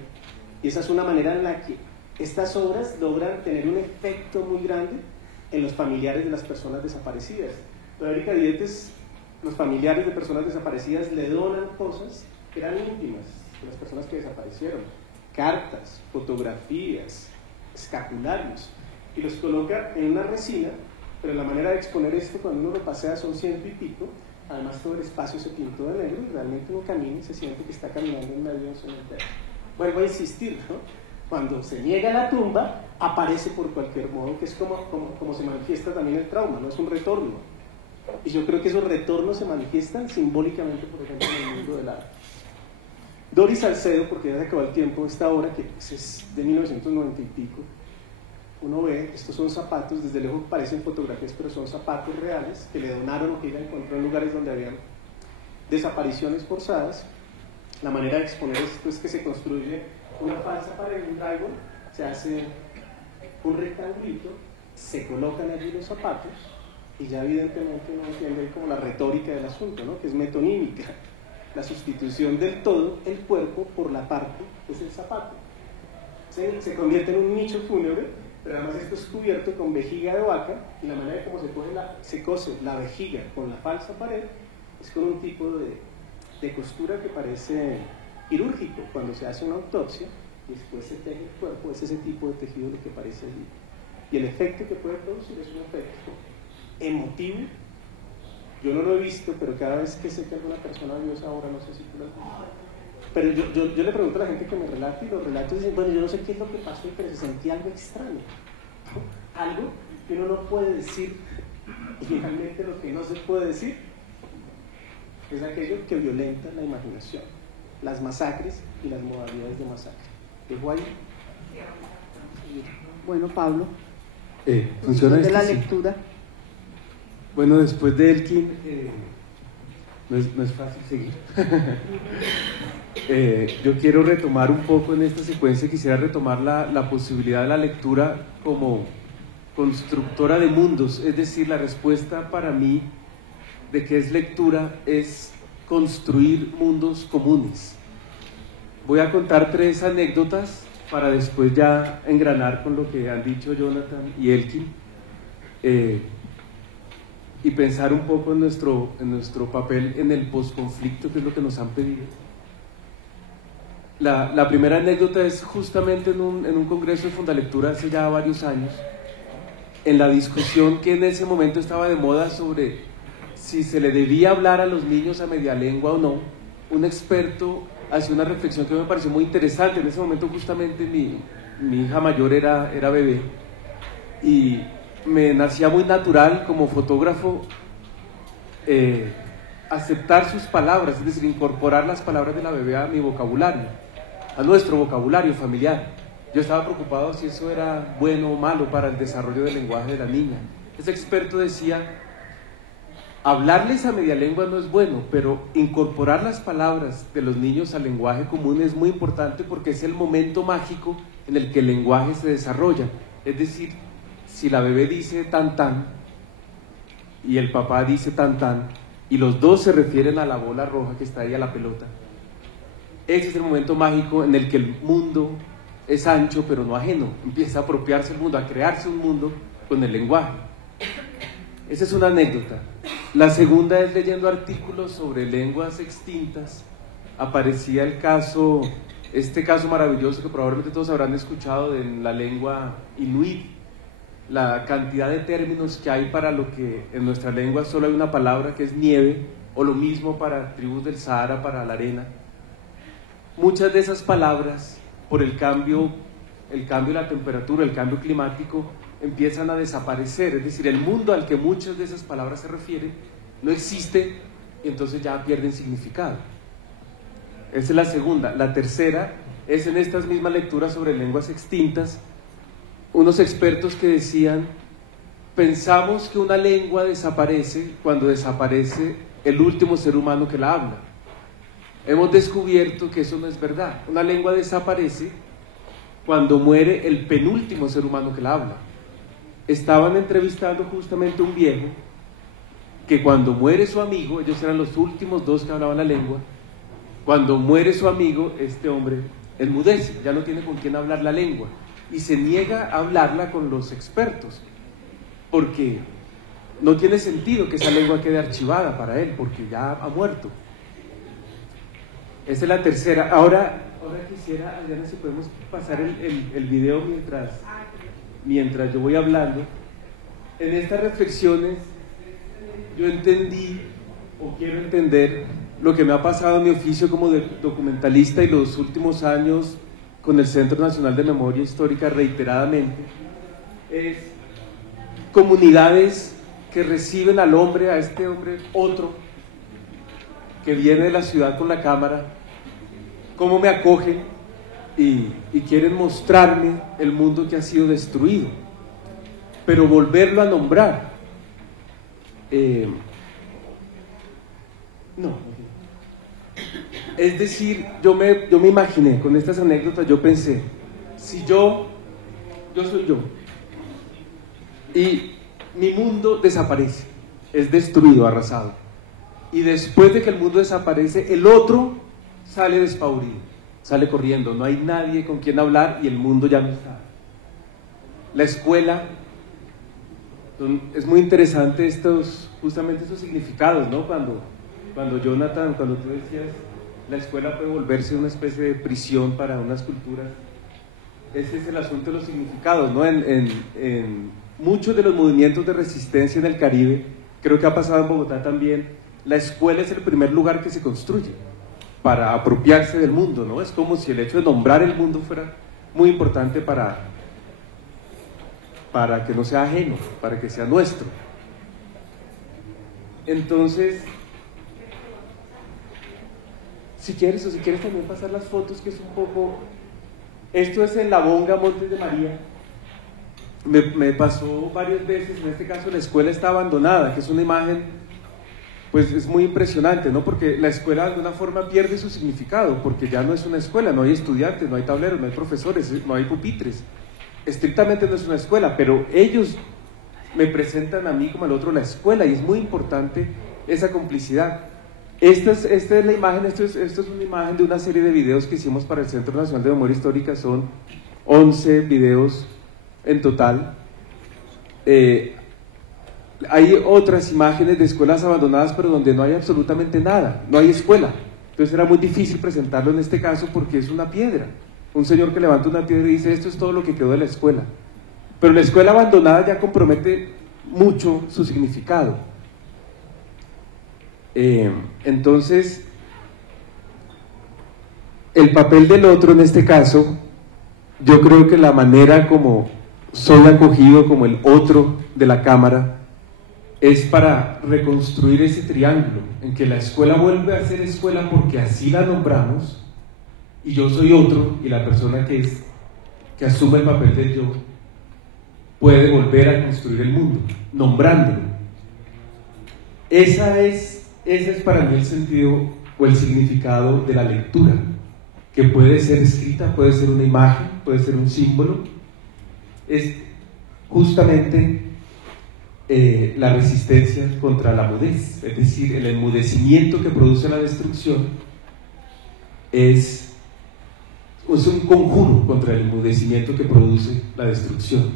y esa es una manera en la que estas obras logran tener un efecto muy grande en los familiares de las personas desaparecidas. Pero Erika Dietes, los familiares de personas desaparecidas le donan cosas que eran íntimas de las personas que desaparecieron, cartas, fotografías, escapularios, y los coloca en una resina, pero la manera de exponer esto, cuando uno lo pasea, son 100 y pico. Además todo el espacio se pintó de negro y realmente uno camina y se siente que está caminando en medio de un cementerio. Vuelvo a insistir, ¿no? Cuando se niega la tumba, aparece por cualquier modo, que es como se manifiesta también el trauma, no es un retorno. Y yo creo que esos retornos se manifiestan simbólicamente, por ejemplo, en el mundo del arte. Doris Salcedo, porque ya se acabó el tiempo, esta obra que es de 1990 y pico, uno ve, estos son zapatos, desde lejos parecen fotografías, pero son zapatos reales que le donaron o que ella encontró en lugares donde habían desapariciones forzadas. La manera de exponer esto es que se construye una falsa pared, un drywall, se hace un rectangulito, se colocan allí los zapatos, y ya evidentemente uno entiende como la retórica del asunto, ¿no? Que es metonímica, la sustitución del todo, el cuerpo, por la parte, que es el zapato. Se convierte en un nicho fúnebre, pero además esto es cubierto con vejiga de vaca, y la manera de cómo se cose la vejiga con la falsa pared es con un tipo de costura que parece quirúrgico. Cuando se hace una autopsia y después se teje el cuerpo, es ese tipo de tejido lo que aparece allí. Y el efecto que puede producir es un efecto emotivo. Yo no lo he visto, pero cada vez que sé que alguna persona vio esa obra, no sé si tú la has visto. Pero yo le pregunto a la gente que me relata, y los relatos dicen, bueno, yo no sé qué es lo que pasó, pero se sentía algo extraño, ¿no? Algo que uno no puede decir, y finalmente lo que no se puede decir es aquello que violenta la imaginación, las masacres y las modalidades de masacre. ¿Dejo ahí? Bueno, Pablo, funciona de la sí. lectura. Bueno, después de Elkin, no es fácil seguir. Yo quiero retomar un poco en esta secuencia, quisiera retomar la posibilidad de la lectura como constructora de mundos, es decir, la respuesta para mí de qué es lectura es construir mundos comunes. Voy a contar 3 anécdotas para después ya engranar con lo que han dicho Jonathan y Elkin, y pensar un poco en nuestro papel en el posconflicto, que es lo que nos han pedido. La primera anécdota es justamente en un congreso de Fundalectura hace ya varios años, en la discusión que en ese momento estaba de moda sobre si se le debía hablar a los niños a media lengua o no. Un experto hacía una reflexión que me pareció muy interesante. En ese momento justamente mi hija mayor era bebé, y me nacía muy natural como fotógrafo aceptar sus palabras, es decir, incorporar las palabras de la bebé a mi vocabulario, a nuestro vocabulario familiar. Yo estaba preocupado si eso era bueno o malo para el desarrollo del lenguaje de la niña. Ese experto decía, hablarles a media lengua no es bueno, pero incorporar las palabras de los niños al lenguaje común es muy importante, porque es el momento mágico en el que el lenguaje se desarrolla. Es decir, si la bebé dice tan tan y el papá dice tan tan, y los dos se refieren a la bola roja que está ahí, a la pelota, ese es el momento mágico en el que el mundo es ancho pero no ajeno, empieza a apropiarse el mundo, a crearse un mundo con el lenguaje. Esa es una anécdota. La segunda es leyendo artículos sobre lenguas extintas. Aparecía este caso maravilloso que probablemente todos habrán escuchado en la lengua inuit, la cantidad de términos que hay para lo que en nuestra lengua solo hay una palabra, que es nieve, o lo mismo para tribus del Sahara, para la arena. Muchas de esas palabras, por el cambio de la temperatura, el cambio climático, empiezan a desaparecer, es decir, el mundo al que muchas de esas palabras se refieren no existe, y entonces ya pierden significado. Esa es la segunda. La tercera es en estas mismas lecturas sobre lenguas extintas, unos expertos que decían, pensamos que una lengua desaparece cuando desaparece el último ser humano que la habla. Hemos descubierto que eso no es verdad. Una lengua desaparece cuando muere el penúltimo ser humano que la habla. Estaban entrevistando justamente a un viejo que cuando muere su amigo, ellos eran los últimos 2 que hablaban la lengua, cuando muere su amigo, este hombre enmudece, ya no tiene con quién hablar la lengua, y se niega a hablarla con los expertos, porque no tiene sentido que esa lengua quede archivada para él, porque ya ha muerto. Esa es la tercera. Ahora quisiera, Adriana, si podemos pasar el video mientras yo voy hablando. En estas reflexiones yo entendí, o quiero entender, lo que me ha pasado en mi oficio como documentalista y los últimos años con el Centro Nacional de Memoria Histórica reiteradamente, es comunidades que reciben al hombre, a este hombre otro, que viene de la ciudad con la cámara, cómo me acogen y quieren mostrarme el mundo que ha sido destruido, pero volverlo a nombrar. Es decir, yo me imaginé, con estas anécdotas yo pensé, si yo soy yo, y mi mundo desaparece, es destruido, arrasado, y después de que el mundo desaparece, el otro sale despavorido, sale corriendo, no hay nadie con quien hablar y el mundo ya no está. La escuela, es muy interesante justamente estos significados, ¿no? Cuando Jonathan, cuando tú decías, la escuela puede volverse una especie de prisión para unas culturas. ese es el asunto de los significados, ¿no? En muchos de los movimientos de resistencia en el Caribe, creo que ha pasado en Bogotá también, la escuela es el primer lugar que se construye para apropiarse del mundo, ¿no? Es como si el hecho de nombrar el mundo fuera muy importante para que no sea ajeno, para que sea nuestro. Entonces, si quieres también pasar las fotos, que es un poco... Esto es en La Bonga, Montes de María. Me pasó varias veces, en este caso la escuela está abandonada, que es una imagen, pues es muy impresionante, ¿no? Porque la escuela de alguna forma pierde su significado, porque ya no es una escuela, no hay estudiantes, no hay tableros, no hay profesores, no hay pupitres. Estrictamente no es una escuela, pero ellos me presentan a mí como al otro la escuela, y es muy importante esa complicidad. Esta es la imagen, esto es una imagen de una serie de videos que hicimos para el Centro Nacional de Memoria Histórica, son 11 videos en total. Hay otras imágenes de escuelas abandonadas, pero donde no hay absolutamente nada, no hay escuela. Entonces era muy difícil presentarlo en este caso porque es una piedra. Un señor que levanta una piedra y dice, esto es todo lo que quedó de la escuela. Pero la escuela abandonada ya compromete mucho su significado. Entonces, el papel del otro en este caso, yo creo que la manera como soy acogido como el otro de la cámara es para reconstruir ese triángulo en que la escuela vuelve a ser escuela porque así la nombramos, y yo soy otro, y la persona que asume el papel del yo puede volver a construir el mundo nombrándolo. Ese es para mí el sentido o el significado de la lectura, que puede ser escrita, puede ser una imagen, puede ser un símbolo. Es justamente la resistencia contra la mudez, es decir, el enmudecimiento que produce la destrucción es un conjuro contra el enmudecimiento que produce la destrucción.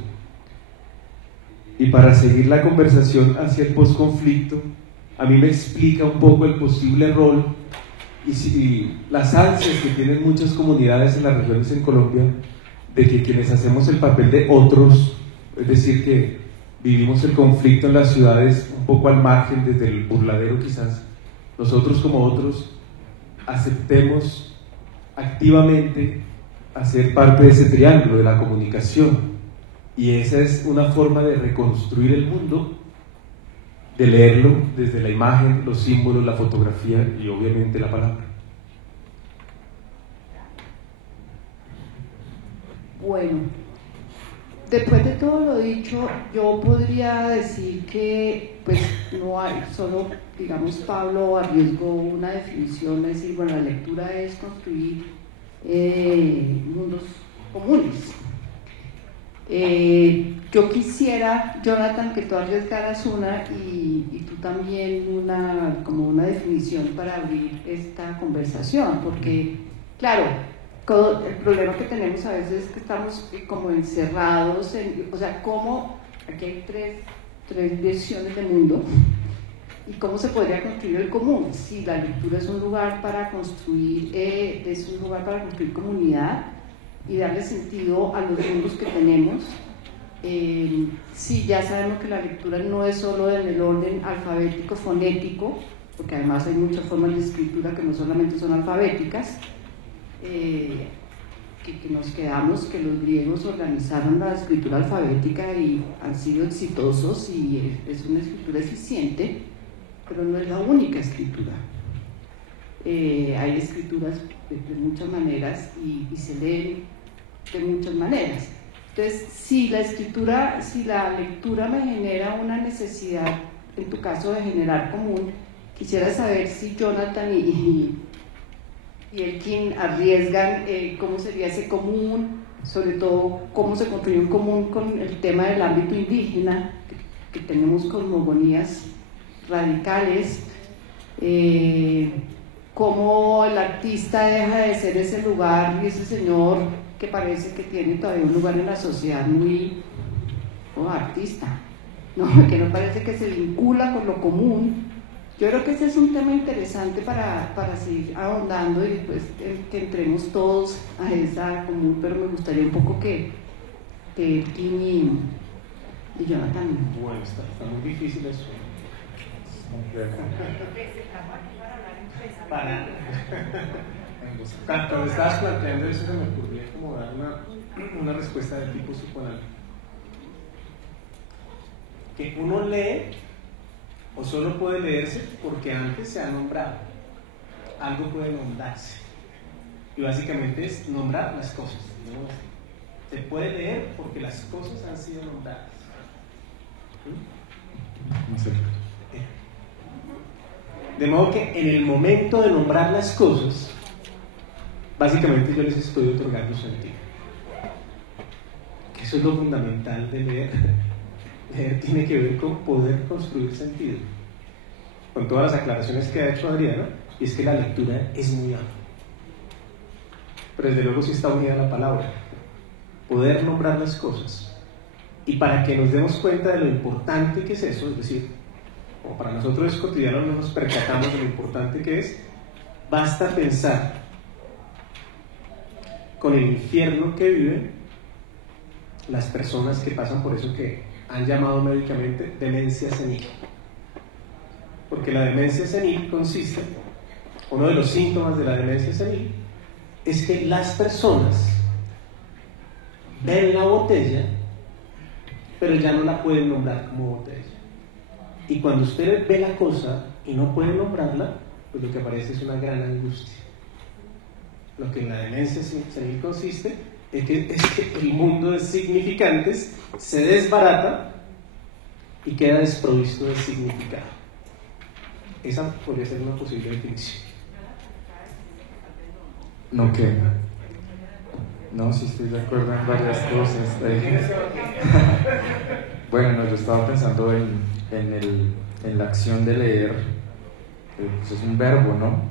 Y para seguir la conversación hacia el posconflicto, a mí me explica un poco el posible rol y las ansias que tienen muchas comunidades en las regiones en Colombia de que quienes hacemos el papel de otros, es decir, que vivimos el conflicto en las ciudades un poco al margen, desde el burladero quizás, nosotros como otros aceptemos activamente hacer parte de ese triángulo de la comunicación, y esa es una forma de reconstruir el mundo, de leerlo desde la imagen, los símbolos, la fotografía y obviamente la palabra. Bueno, después de todo lo dicho, yo podría decir que pues no hay, solo digamos Pablo arriesgó una definición, es decir, bueno, la lectura es construir mundos comunes. Yo quisiera, Jonathan, que tú arriesgaras una y tú también como una definición para abrir esta conversación, porque claro, el problema que tenemos a veces es que estamos como encerrados o sea, como aquí hay tres versiones de mundo, y cómo se podría construir el común. Si la lectura es un lugar para construir, comunidad y darle sentido a los mundos que tenemos. Sí, ya sabemos que la lectura no es solo en el orden alfabético, fonético, porque además hay muchas formas de escritura que no solamente son alfabéticas, que nos quedamos, que los griegos organizaron la escritura alfabética y han sido exitosos y es una escritura eficiente, pero no es la única escritura. Hay escrituras de muchas maneras y se leen de muchas maneras. Entonces, si la lectura me genera una necesidad, en tu caso de generar común, quisiera saber si Jonathan y Elkin arriesgan cómo sería ese común, sobre todo cómo se construye un común con el tema del ámbito indígena, que tenemos cosmogonías radicales, cómo el artista deja de ser ese lugar y ese señor que parece que tiene todavía un lugar en la sociedad muy artista, ¿no? Que no parece que se vincula con lo común. Yo creo que ese es un tema interesante para seguir ahondando y después que entremos todos a esa común, pero me gustaría un poco que Kim y Jonathan. Bueno, está muy difícil eso. Para. Cuando estabas planteando eso, se me ocurría como dar una respuesta de tipo psicoanalítico. Que uno lee o solo puede leerse porque antes se ha nombrado. Algo puede nombrarse. Y básicamente es nombrar las cosas, ¿no? Se puede leer porque las cosas han sido nombradas. De modo que en el momento de nombrar las cosas, básicamente yo les estoy otorgando sentido. Eso es lo fundamental de leer. Leer tiene que ver con poder construir sentido. Con todas las aclaraciones que ha hecho Adriana, y es que la lectura es muy amplia. Pero desde luego sí está unida a la palabra. Poder nombrar las cosas. Y para que nos demos cuenta de lo importante que es eso, es decir, como para nosotros es cotidiano, no nos percatamos de lo importante que es, basta pensar con el infierno que viven las personas que pasan por eso que han llamado médicamente demencia senil. Porque la demencia senil consiste, uno de los síntomas de la demencia senil, es que las personas ven la botella, pero ya no la pueden nombrar como botella. Y cuando usted ve la cosa y no puede nombrarla, pues lo que aparece es una gran angustia. Lo que en la demencia senil consiste es que el mundo de significantes se desbarata y queda desprovisto de significado. Esa podría ser una posible definición. No, ¿qué? No, sí estoy de acuerdo en varias cosas. Bueno, no, yo estaba pensando en la acción de leer, que pues es un verbo, ¿no?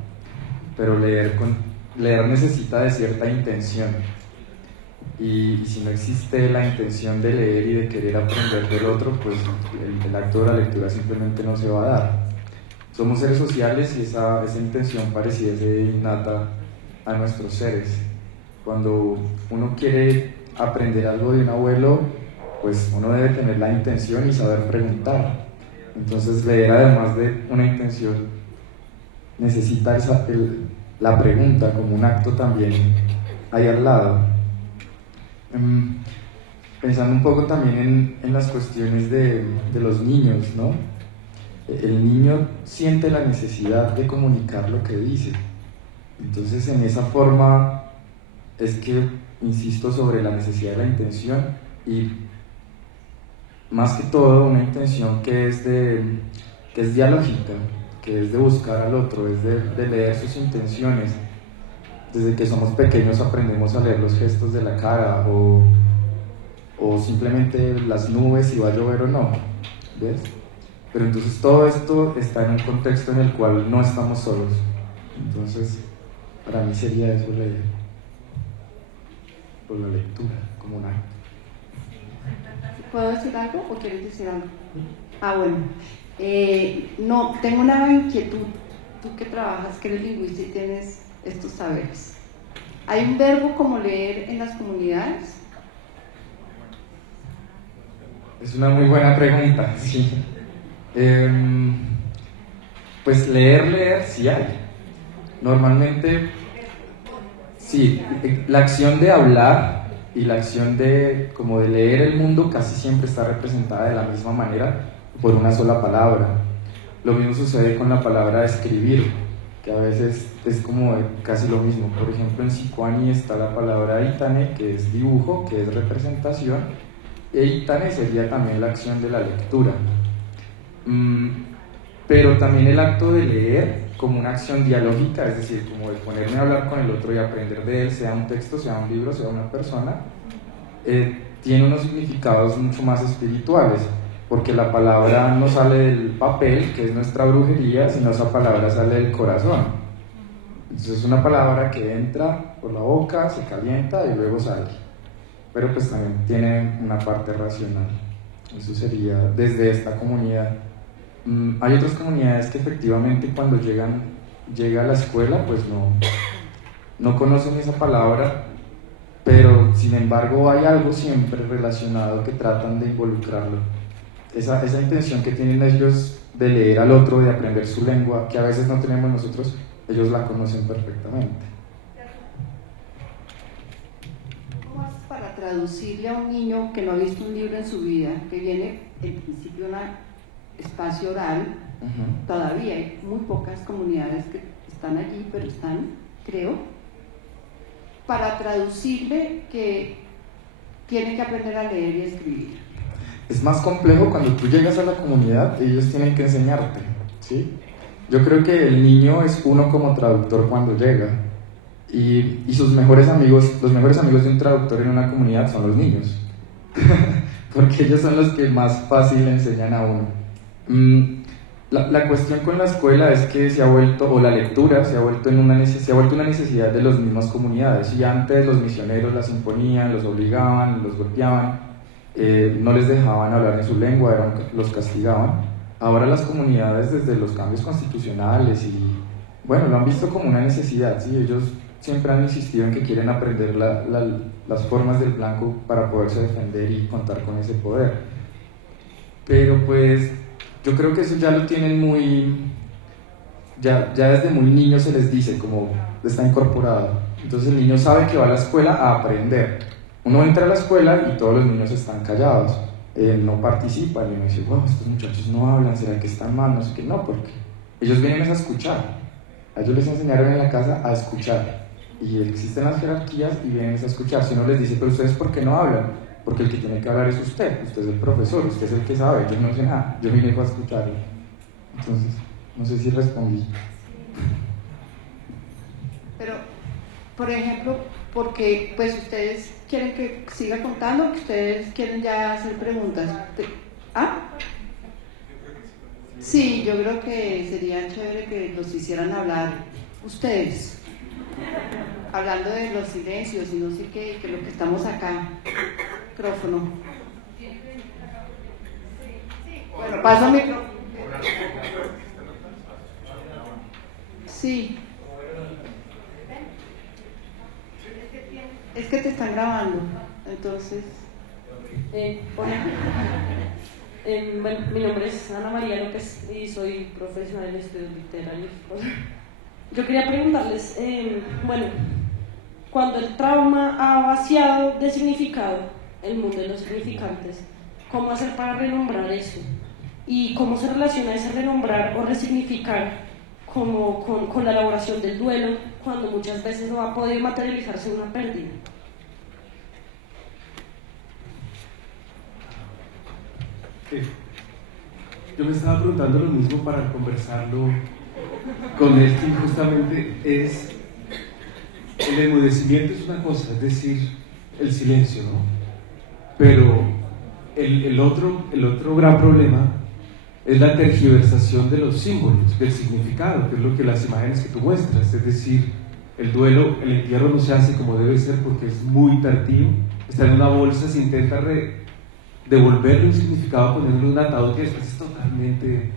Pero leer necesita de cierta intención. Y si no existe la intención de leer y de querer aprender del otro, pues el acto de la lectura simplemente no se va a dar. Somos seres sociales y esa intención pareciese innata a nuestros seres. Cuando uno quiere aprender algo de un abuelo, pues uno debe tener la intención y saber preguntar. Entonces leer, además de una intención, necesita la pregunta como un acto también ahí al lado. Pensando un poco también en las cuestiones de los niños, ¿no? El niño siente la necesidad de comunicar lo que dice. Entonces, en esa forma es que insisto sobre la necesidad de la intención, y más que todo una intención que es dialógica, que es de buscar al otro, es de leer sus intenciones. Desde que somos pequeños aprendemos a leer los gestos de la cara o simplemente las nubes, si va a llover o no, ¿ves? Pero entonces todo esto está en un contexto en el cual no estamos solos. Entonces, para mí sería eso leer, por la lectura, como un acto. ¿Puedo decir algo o quieres decir algo? Bueno. No, tengo una inquietud. Tú que trabajas, que eres lingüista y tienes estos saberes. ¿Hay un verbo como leer en las comunidades? Es una muy buena pregunta, sí. Pues leer sí hay. Normalmente, sí, la acción de hablar y la acción de leer el mundo casi siempre está representada de la misma manera por una sola palabra. Lo mismo sucede con la palabra escribir, que a veces es como casi lo mismo. Por ejemplo, en Sicuani está la palabra itane, que es dibujo, que es representación, e itane sería también la acción de la lectura. Pero también el acto de leer como una acción dialógica, es decir, como de ponerme a hablar con el otro y aprender de él, sea un texto, sea un libro, sea una persona, tiene unos significados mucho más espirituales, porque la palabra no sale del papel, que es nuestra brujería, sino esa palabra sale del corazón. Entonces es una palabra que entra por la boca, se calienta y luego sale, pero pues también tiene una parte racional. Eso sería desde esta comunidad. Hay otras comunidades que efectivamente cuando llega a la escuela pues no conocen esa palabra, pero sin embargo hay algo siempre relacionado que tratan de involucrarlo. Esa intención que tienen ellos de leer al otro, de aprender su lengua, que a veces no tenemos nosotros, ellos la conocen perfectamente. ¿Cómo haces para traducirle a un niño que no ha visto un libro en su vida, que viene en principio un espacio oral? Todavía hay muy pocas comunidades que están allí, pero están, creo, para traducirle que tiene que aprender a leer y a escribir. Es más complejo cuando tú llegas a la comunidad y ellos tienen que enseñarte, ¿sí? Yo creo que el niño es uno como traductor cuando llega y sus mejores amigos, los mejores amigos de un traductor en una comunidad son los niños porque ellos son los que más fácil le enseñan a uno. La cuestión con la escuela es que se ha vuelto, o la lectura se ha vuelto una necesidad de las mismas comunidades, y antes los misioneros las imponían, los obligaban, los golpeaban, no les dejaban hablar en su lengua, los castigaban. Ahora las comunidades, desde los cambios constitucionales y bueno, lo han visto como una necesidad, ¿sí? Ellos siempre han insistido en que quieren aprender las formas del blanco para poderse defender y contar con ese poder. Pero pues yo creo que eso ya lo tienen ya desde muy niño se les dice, como está incorporado. Entonces el niño sabe que va a la escuela a aprender. Uno entra a la escuela y todos los niños están callados, no participan, y uno dice, wow, estos muchachos no hablan, ¿será que están mal? No sé qué, no, porque ellos vienen a escuchar. A ellos les enseñaron en la casa a escuchar, y existen las jerarquías y vienen a escuchar. Si uno les dice, pero ustedes ¿por qué no hablan? Porque el que tiene que hablar es usted es el profesor, usted es el que sabe, yo no sé nada, yo vine a escucharlo. Entonces, no sé si respondí. Pero, por ejemplo, porque pues ustedes quieren que siga contando, que ustedes quieren ya hacer preguntas. ¿Ah? Sí, yo creo que sería chévere que los hicieran hablar ustedes, hablando de los silencios y no sé qué, que lo que estamos acá. Micrófono. Bueno, paso el micrófono. Sí. Es que te están grabando, entonces. Hola. Bueno, mi nombre es Ana María López y soy profesional en estudios literarios. Yo quería preguntarles, bueno, cuando el trauma ha vaciado de significado el mundo de los significantes, ¿cómo hacer para renombrar eso? ¿Y cómo se relaciona ese renombrar o resignificar como con la elaboración del duelo, cuando muchas veces no va a poder materializarse en una pérdida? Yo me estaba preguntando lo mismo para conversarlo con él, que justamente es el enmudecimiento es una cosa, es decir, el silencio, ¿no? Pero el otro gran problema es la tergiversación de los símbolos, del significado, que es lo que las imágenes que tú muestras, es decir, el duelo, el entierro no se hace como debe ser porque es muy tardío, está en una bolsa, se intenta devolverle un significado poniéndole un ataúd que después es totalmente...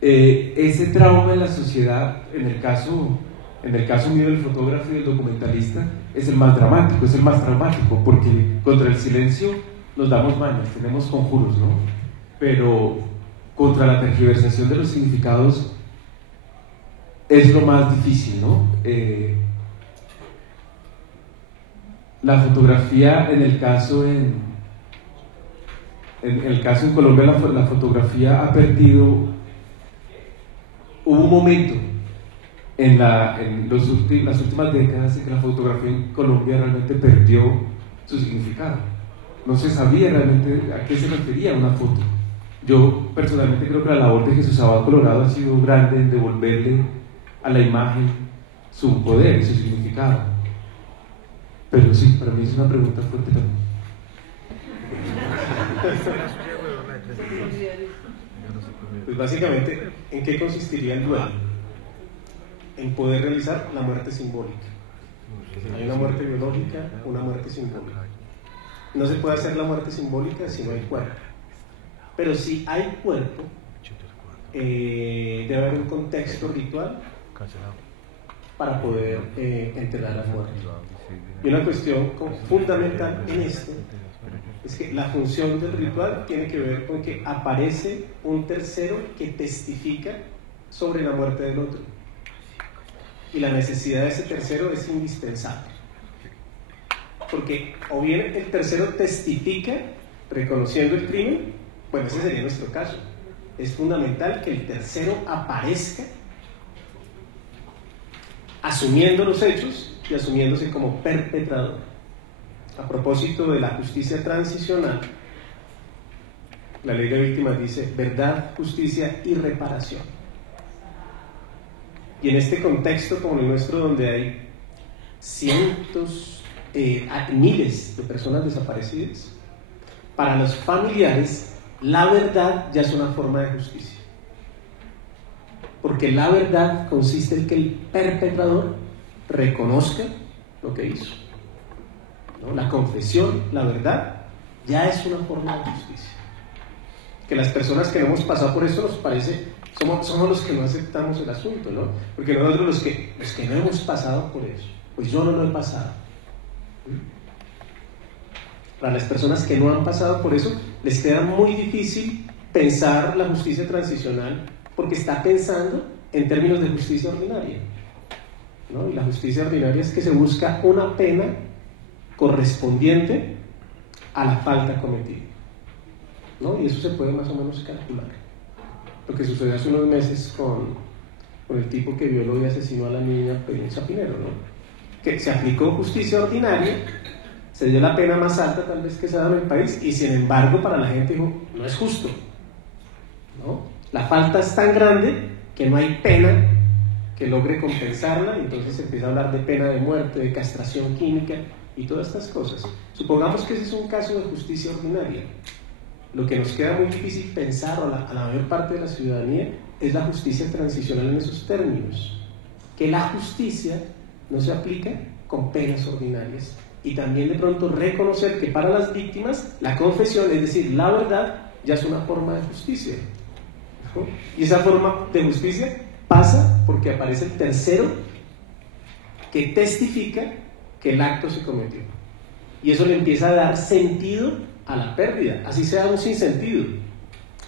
ese trauma en la sociedad, en el caso mío del fotógrafo y del documentalista, es el más dramático, es el más traumático, porque contra el silencio nos damos mañas, tenemos conjuros, ¿no? Pero contra la tergiversación de los significados es lo más difícil, ¿no? La fotografía, en el caso en Colombia, la fotografía ha perdido. Hubo un momento en las últimas décadas en que la fotografía en Colombia realmente perdió su significado. No se sabía realmente a qué se refería una foto. Yo personalmente creo que la labor de Jesús Abad Colorado ha sido grande en devolverle a la imagen su poder, su significado. Pero sí, para mí es una pregunta fuerte también. Pues básicamente, ¿en qué consistiría el duelo? En poder realizar la muerte simbólica. Hay una muerte biológica, una muerte simbólica. No se puede hacer la muerte simbólica si no hay cuerpo. Pero si hay cuerpo, debe haber un contexto ritual para poder enterrar a muerto. Y una cuestión fundamental en esto es que la función del ritual tiene que ver con que aparece un tercero que testifica sobre la muerte del otro. Y la necesidad de ese tercero es indispensable. Porque o bien el tercero testifica reconociendo el crimen, bueno, ese sería nuestro caso. Es fundamental que el tercero aparezca asumiendo los hechos y asumiéndose como perpetrador. A propósito de la justicia transicional, la ley de víctimas dice verdad, justicia y reparación. Y en este contexto como el nuestro, donde hay cientos, miles de personas desaparecidas, para los familiares la verdad ya es una forma de justicia. Porque la verdad consiste en que el perpetrador reconozca lo que hizo, ¿no? La confesión, la verdad, ya es una forma de justicia. Que las personas que no hemos pasado por esto nos parece, somos los que no aceptamos el asunto, ¿no? Porque nosotros los que no hemos pasado por eso, pues yo no lo he pasado. Para las personas que no han pasado por eso, les queda muy difícil pensar la justicia transicional porque está pensando en términos de justicia ordinaria, ¿no? Y la justicia ordinaria es que se busca una pena correspondiente a la falta cometida, ¿no? Y eso se puede más o menos calcular. Lo que sucedió hace unos meses con el tipo que violó y asesinó a la niña en Chapinero, ¿no? Que se aplicó justicia ordinaria, se dio la pena más alta tal vez que se ha dado en el país, y sin embargo para la gente dijo, no es justo, ¿no? La falta es tan grande que no hay pena que logre compensarla, y entonces se empieza a hablar de pena de muerte, de castración química y todas estas cosas. Supongamos que ese es un caso de justicia ordinaria. Lo que nos queda muy difícil pensar a la mayor parte de la ciudadanía es la justicia transicional en esos términos, que la justicia no se aplica con penas ordinarias, y también de pronto reconocer que para las víctimas la confesión, es decir, la verdad, ya es una forma de justicia, ¿no? Y esa forma de justicia pasa porque aparece el tercero que testifica que el acto se cometió, y eso le empieza a dar sentido a la pérdida, así sea un sinsentido.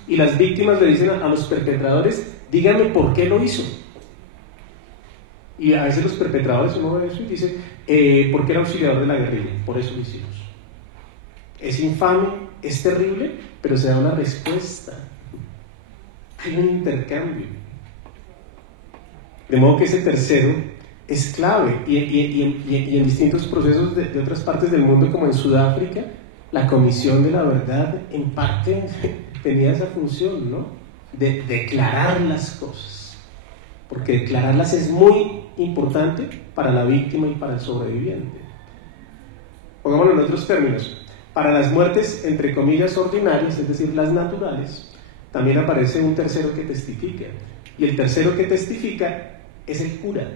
Y las víctimas le dicen a los perpetradores, díganme por qué lo hizo. Y a veces los perpetradores, uno ve eso y dice, porque era auxiliador de la guerrilla, por eso lo hicimos. Es infame, es terrible, pero se da una respuesta. Hay un intercambio. De modo que ese tercero es clave. Y en distintos procesos de otras partes del mundo, como en Sudáfrica, la Comisión de la Verdad en parte tenía esa función, ¿no? De declarar las cosas. Porque declararlas es muy importante para la víctima y para el sobreviviente. Pongámoslo en otros términos. Para las muertes, entre comillas, ordinarias, es decir, las naturales, también aparece un tercero que testifica. Y el tercero que testifica es el cura,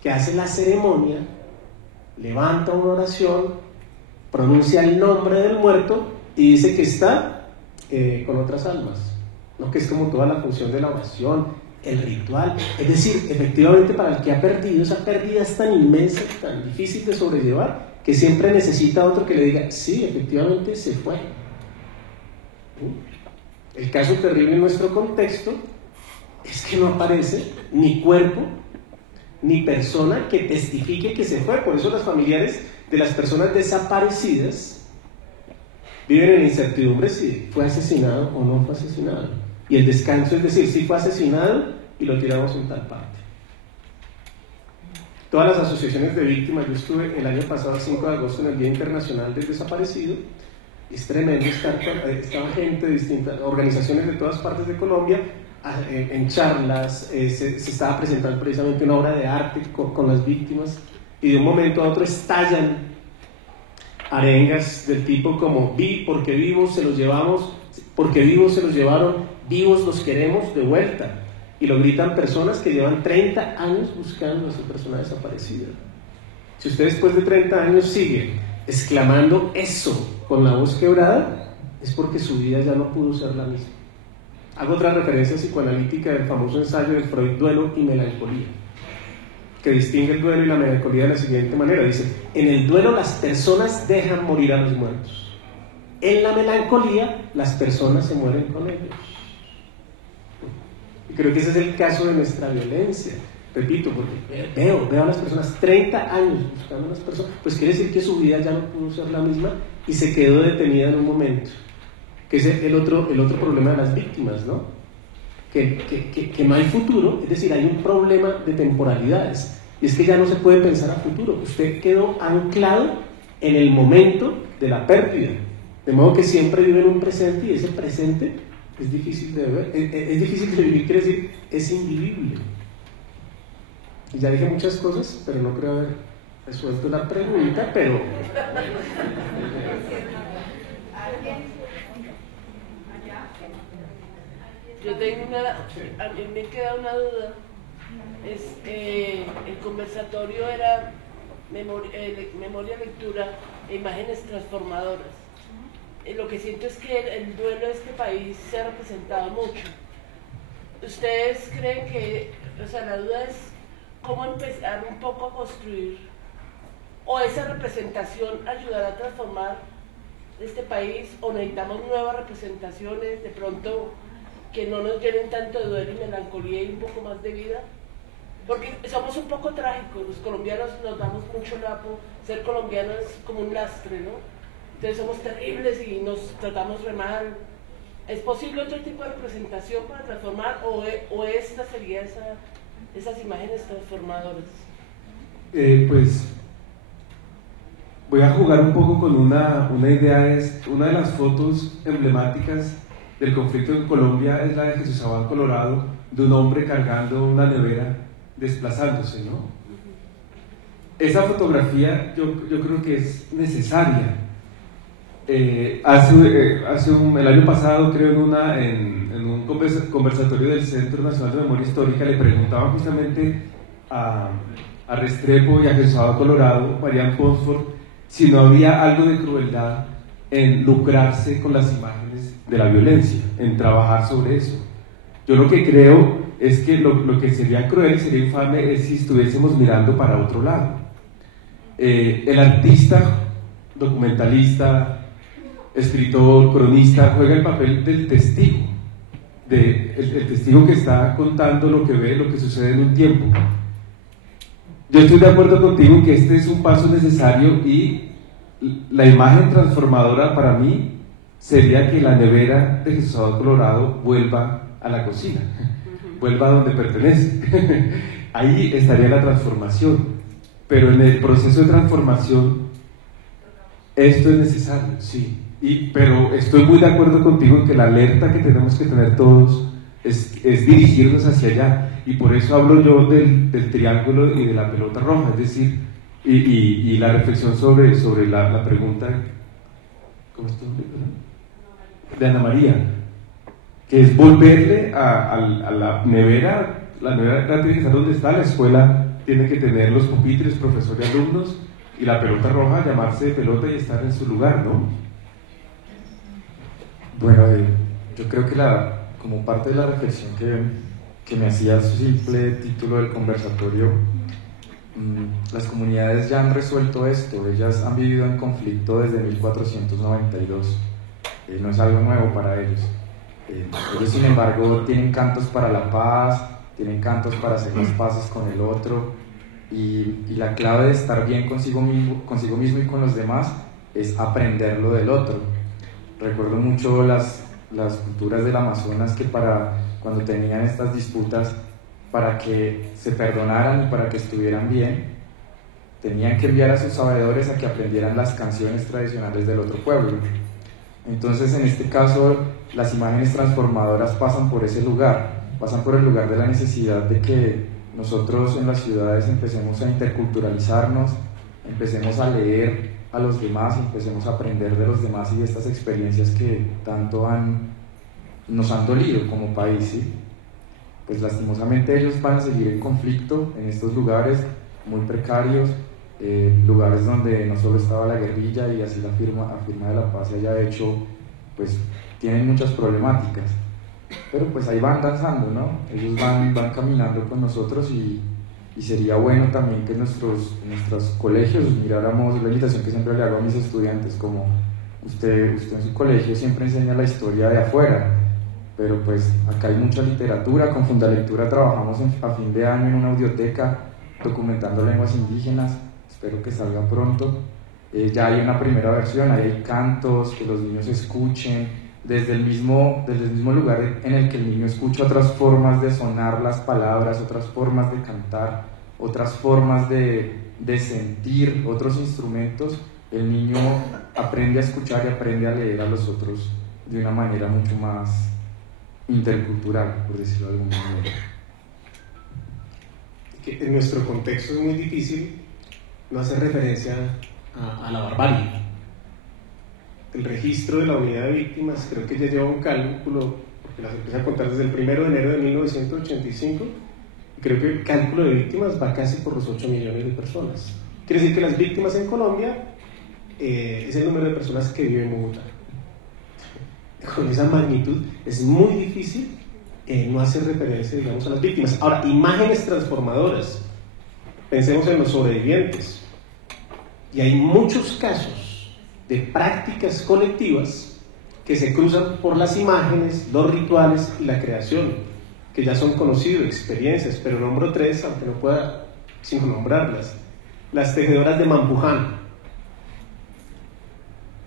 que hace la ceremonia, levanta una oración, pronuncia el nombre del muerto y dice que está con otras almas, ¿no? Que es como toda la función de la oración, el ritual. Es decir, efectivamente para el que ha perdido, esa pérdida es tan inmensa, tan difícil de sobrellevar, que siempre necesita otro que le diga, sí, efectivamente se fue. El caso terrible en nuestro contexto es que no aparece ni cuerpo ni persona que testifique que se fue. Por eso los familiares de las personas desaparecidas viven en incertidumbre si fue asesinado o no fue asesinado. Y el descanso es decir, si fue asesinado y lo tiramos en tal parte. Todas las asociaciones de víctimas, yo estuve el año pasado, el 5 de agosto, en el Día Internacional del Desaparecido. Es tremendo estaba gente de distintas organizaciones de todas partes de Colombia en charlas, se estaba presentando precisamente una obra de arte con las víctimas, y de un momento a otro estallan arengas del tipo como porque vivos se los llevamos, porque vivos se los llevaron, vivos los queremos de vuelta, y lo gritan personas que llevan 30 años buscando a su persona desaparecida. Si usted después de 30 años sigue exclamando eso con la voz quebrada, es porque su vida ya no pudo ser la misma. hago otra referencia psicoanalítica del famoso ensayo de Freud, Duelo y Melancolía, que distingue el duelo y la melancolía de la siguiente manera. Dice: en el duelo las personas dejan morir a los muertos, en la melancolía las personas se mueren con ellos. Y creo que ese es el caso de nuestra violencia. Repito, porque veo a las personas 30 años buscando a las personas, pues quiere decir que su vida ya no pudo ser la misma y se quedó detenida en un momento, que es el otro problema de las víctimas, ¿no? Que no hay futuro, es decir, hay un problema de temporalidades, y es que ya no se puede pensar a futuro. Usted quedó anclado en el momento de la pérdida, de modo que siempre vive en un presente, y ese presente es difícil de ver, es difícil de vivir, quiere decir, es invivible. Y ya dije muchas cosas, pero no creo haber resuelto la pregunta, pero... Yo tengo a mí me queda una duda. El conversatorio era memoria, lectura e imágenes transformadoras. Lo que siento es que el duelo de este país se ha representado mucho. ¿Ustedes creen que, la duda es cómo empezar un poco a construir, o esa representación ayudará a transformar este país, o necesitamos nuevas representaciones de pronto que no nos llenen tanto de duelo y melancolía y un poco más de vida? Porque somos un poco trágicos, los colombianos nos damos mucho lapo, ser colombiano es como un lastre, ¿no? Entonces somos terribles y nos tratamos re mal. ¿Es posible otro tipo de representación para transformar, o esta sería esas imágenes transformadoras? Pues voy a jugar un poco con una idea. Una de las fotos emblemáticas del conflicto en Colombia es la de Jesús Abad Colorado, de un hombre cargando una nevera desplazándose, ¿no? Esa fotografía yo creo que es necesaria. El año pasado, creo, en un conversatorio del Centro Nacional de Memoria Histórica, le preguntaban justamente a Restrepo y a Jesús Abad Colorado, Marianne Ponsford, si no había algo de crueldad en lucrarse con las imágenes de la violencia, en trabajar sobre eso. Yo lo que creo es que lo que sería cruel, sería infame, es si estuviésemos mirando para otro lado. El artista, documentalista, escritor, cronista, juega el papel del testigo, el testigo que está contando lo que ve, lo que sucede en un tiempo. Yo estoy de acuerdo contigo en que este es un paso necesario, y la imagen transformadora para mí sería que la nevera de Jesús Abad Colorado vuelva a la cocina, vuelva a donde pertenece. Ahí estaría la transformación, pero en el proceso de transformación esto es necesario, sí. Pero estoy muy de acuerdo contigo en que la alerta que tenemos que tener todos es dirigirnos hacia allá, y por eso hablo yo del triángulo y de la pelota roja, es decir, y la reflexión sobre la pregunta, ¿cómo es tu nombre? De Ana María, que es volverle a la nevera tiene que estar donde está, la escuela tiene que tener los pupitres, profesor y alumnos, y la pelota roja llamarse pelota y estar en su lugar, ¿no? Bueno, yo creo que como parte de la reflexión que me hacía el simple título del conversatorio, las comunidades ya han resuelto esto, ellas han vivido en conflicto desde 1492, no es algo nuevo para ellos. Ellos, sin embargo, tienen cantos para la paz, tienen cantos para hacer las paces con el otro, y la clave de estar bien consigo mismo y con los demás es aprender lo del otro. Recuerdo mucho las culturas del Amazonas que cuando tenían estas disputas, para que se perdonaran y para que estuvieran bien, tenían que enviar a sus sabedores a que aprendieran las canciones tradicionales del otro pueblo. Entonces, en este caso, las imágenes transformadoras pasan por ese lugar, pasan por el lugar de la necesidad de que nosotros en las ciudades empecemos a interculturalizarnos, empecemos a leer a los demás, empecemos a aprender de los demás y de estas experiencias que tanto nos han dolido como país, ¿sí? Pues lastimosamente ellos van a seguir en conflicto en estos lugares muy precarios, lugares donde no solo estaba la guerrilla, y así la firma de la paz se haya hecho, pues tienen muchas problemáticas. pero pues ahí van danzando, ¿no? Ellos van caminando con nosotros y sería bueno también que en nuestros colegios miráramos la invitación que siempre le hago a mis estudiantes, como usted en su colegio siempre enseña la historia de afuera, pero pues acá hay mucha literatura. Con Fundalectura trabajamos a fin de año en una audioteca documentando lenguas indígenas, espero que salga pronto. Ya hay una primera versión, ahí hay cantos que los niños escuchen, desde el mismo lugar en el que el niño escucha otras formas de sonar las palabras, otras formas de cantar, otras formas de sentir, otros instrumentos. El niño aprende a escuchar y aprende a leer a los otros de una manera mucho más intercultural, por decirlo de alguna manera. Que en nuestro contexto es muy difícil no hacer referencia a la barbarie. El registro de la unidad de víctimas creo que ya lleva un cálculo, porque las empieza a contar desde el 1 de enero de 1985, y creo que el cálculo de víctimas va casi por los 8 millones de personas. Quiere decir que las víctimas en Colombia es el número de personas que viven en Bogotá. Con esa magnitud es muy difícil no hacer referencia, digamos, a las víctimas. Ahora, imágenes transformadoras. Pensemos en los sobrevivientes. Y hay muchos casos de prácticas colectivas que se cruzan por las imágenes, los rituales y la creación, que ya son conocidos, experiencias, pero nombro 3, aunque no pueda sino nombrarlas. Las tejedoras de Mampuján,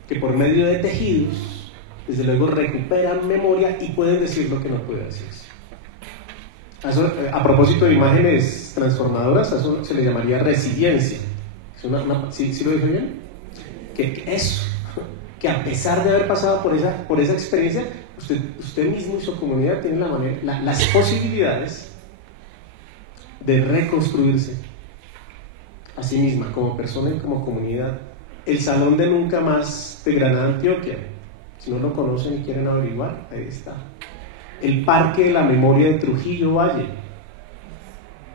que por medio de tejidos, desde luego recuperan memoria y pueden decir lo que no puede decirse. A propósito de imágenes transformadoras, a eso se le llamaría resiliencia. ¿Sí lo dije bien? Que a pesar de haber pasado por esa experiencia, usted mismo y su comunidad tienen las posibilidades de reconstruirse a sí misma, como persona y como comunidad. El Salón de Nunca Más de Granada, Antioquia, si no lo conocen y quieren averiguar, ahí está. El Parque de la Memoria de Trujillo Valle.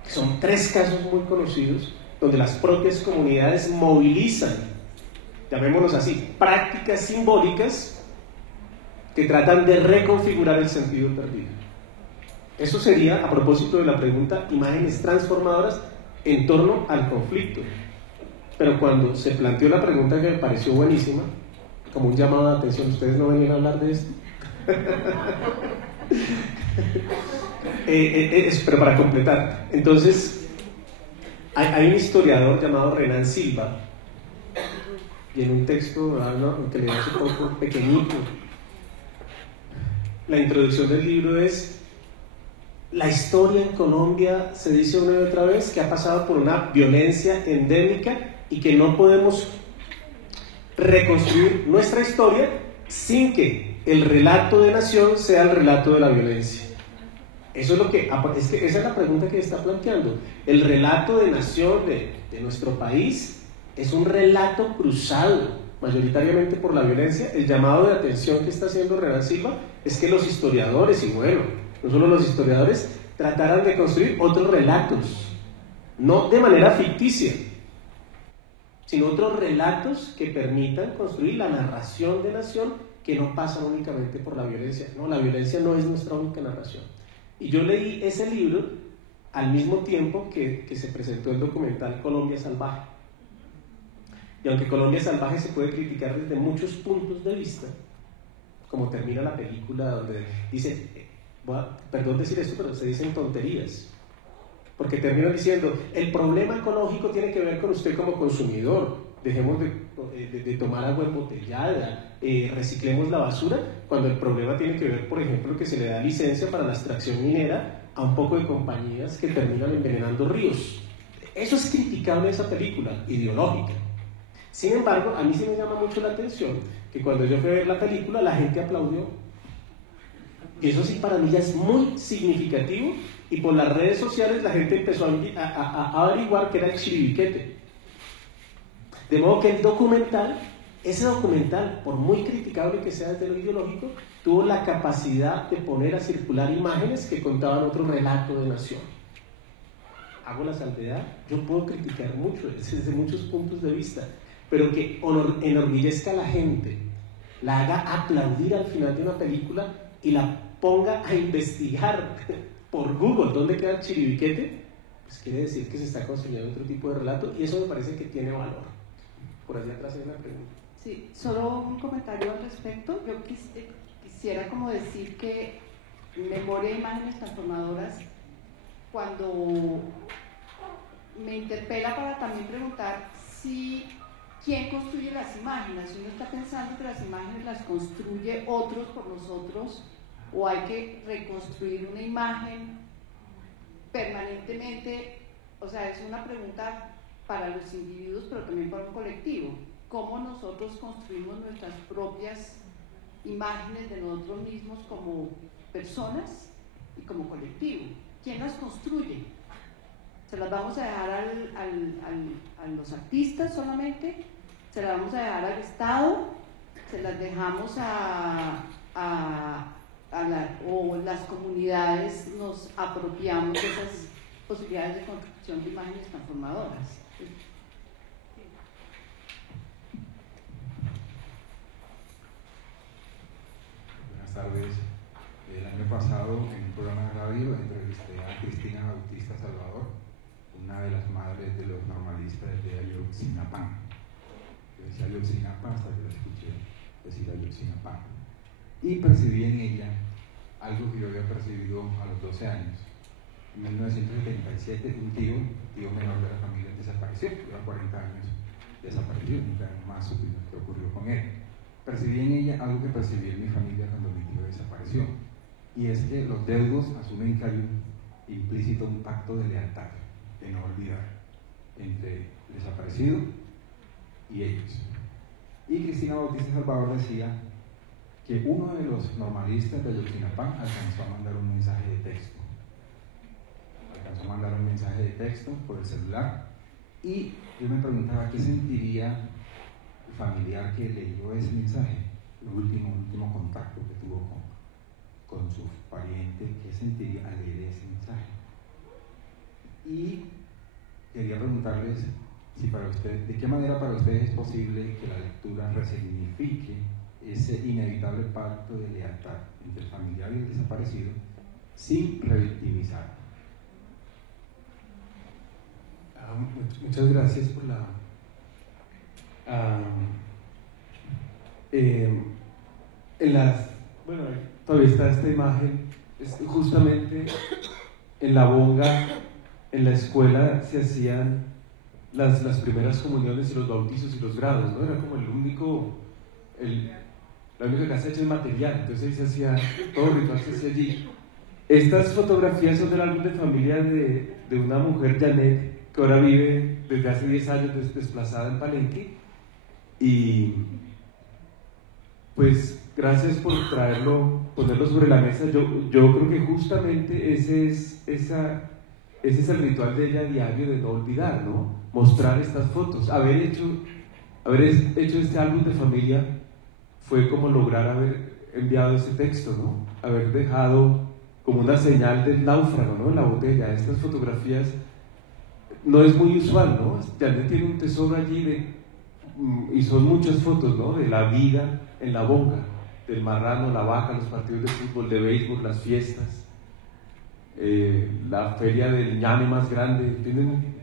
Son 3 casos muy conocidos donde las propias comunidades movilizan, llamémoslos así, prácticas simbólicas que tratan de reconfigurar el sentido perdido. Eso sería, a propósito de la pregunta, imágenes transformadoras en torno al conflicto. Pero cuando se planteó la pregunta, que me pareció buenísima, como un llamado de atención, ¿ustedes no venían a hablar de esto? Pero para completar, entonces hay un historiador llamado Renan Silva, y en un texto que le hace poco pequeñito, la introducción del libro es: la historia en Colombia, se dice una y otra vez, que ha pasado por una violencia endémica y que no podemos reconstruir nuestra historia sin que el relato de nación sea el relato de la violencia. Eso es esa es la pregunta que está planteando. El relato de nación de nuestro país es un relato cruzado mayoritariamente por la violencia. El llamado de atención que está haciendo Renan Silva es que los historiadores, y bueno, no solo los historiadores, trataran de construir otros relatos, no de manera ficticia, sino otros relatos que permitan construir la narración de nación, que no pasan únicamente por la violencia. No, la violencia no es nuestra única narración. Y yo leí ese libro al mismo tiempo que se presentó el documental Colombia Salvaje. Y aunque Colombia Salvaje se puede criticar desde muchos puntos de vista, como termina la película donde dice, perdón decir esto, pero se dicen tonterías, porque terminan diciendo, el problema ecológico tiene que ver con usted como consumidor, dejemos de tomar agua embotellada, reciclemos la basura, cuando el problema tiene que ver, por ejemplo, que se le da licencia para la extracción minera a un poco de compañías que terminan envenenando ríos. Eso es criticable en esa película, ideológica. Sin embargo, a mí sí me llama mucho la atención que cuando yo fui a ver la película, la gente aplaudió. Y eso sí para mí ya es muy significativo, y por las redes sociales la gente empezó a averiguar que era el chiribiquete. De modo que ese documental, por muy criticable que sea desde lo ideológico, tuvo la capacidad de poner a circular imágenes que contaban otro relato de nación. Hago la salvedad, yo puedo criticar mucho desde muchos puntos de vista, pero que enorgullezca a la gente, la haga aplaudir al final de una película y la ponga a investigar por Google dónde queda el Chiribiquete, pues quiere decir que se está construyendo otro tipo de relato, y eso me parece que tiene valor. Por allá atrás hay una pregunta. Sí, solo un comentario al respecto. Yo quisiera como decir que memoria e imágenes transformadoras, cuando me interpela para también preguntar si quién construye las imágenes. Si uno está pensando que las imágenes las construye otros por nosotros, o hay que reconstruir una imagen permanentemente. O sea, es una pregunta para los individuos, pero también para un colectivo. ¿Cómo nosotros construimos nuestras propias imágenes de nosotros mismos como personas y como colectivo? ¿Quién las construye? ¿Se las vamos a dejar a los artistas solamente? ¿Se las vamos a dejar al Estado? ¿Se las dejamos o las comunidades nos apropiamos de esas posibilidades de construcción de imágenes transformadoras? Buenas tardes. El año pasado, en un programa de radio, entrevisté a Cristina Bautista Salvador, una de las madres de los normalistas de Ayotzinapa. Yo decía Ayotzinapa hasta que la escuché decir Ayotzinapa. Y percibí en ella algo que yo había percibido a los 12 años. En 1977, un tío menor de la familia, desapareció. Lleva 40 años desaparecido, nunca más supimos qué ocurrió con él. Percibí en ella algo que percibí en mi familia cuando mi tío desapareció, y es que los deudos asumen que hay un implícito un pacto de lealtad, de no olvidar, entre el desaparecido y ellos. Y Cristina Bautista Salvador decía que uno de los normalistas de Ayotzinapa alcanzó a mandar un mensaje de texto. Alcanzó a mandar un mensaje de texto por el celular, y yo me preguntaba qué sentiría el familiar que leyó ese mensaje, el último contacto que tuvo con su pariente, qué sentiría al leer ese mensaje. Y quería preguntarles si para ustedes, de qué manera para ustedes es posible que la lectura resignifique ese inevitable pacto de lealtad entre el familiar y el desaparecido sin revictimizar. Muchas gracias por la... bueno, todavía está esta imagen, justamente en La Bonga, en la escuela se hacían las primeras comuniones y los bautizos y los grados, ¿no? Era como la única casa hecha en material, entonces ahí se hacía, todo ritual se hacía allí. Estas fotografías son del álbum de familia de una mujer, Janet, que ahora vive desde hace 10 años desplazada en Palenque, y pues gracias por ponerlo sobre la mesa. Yo creo que justamente ese es el ritual de ella diario, de no olvidar, ¿no? Mostrar estas fotos. Haber hecho este álbum de familia fue como lograr haber enviado ese texto, ¿no? Haber dejado como una señal del náufrago, ¿no? En la botella. Estas fotografías no es muy usual, ¿no? Janet tiene un tesoro allí y son muchas fotos, ¿no? De la vida en La Bonga, del marrano, la vaca, los partidos de fútbol, de béisbol, las fiestas, la feria del ñame más grande, ¿entienden?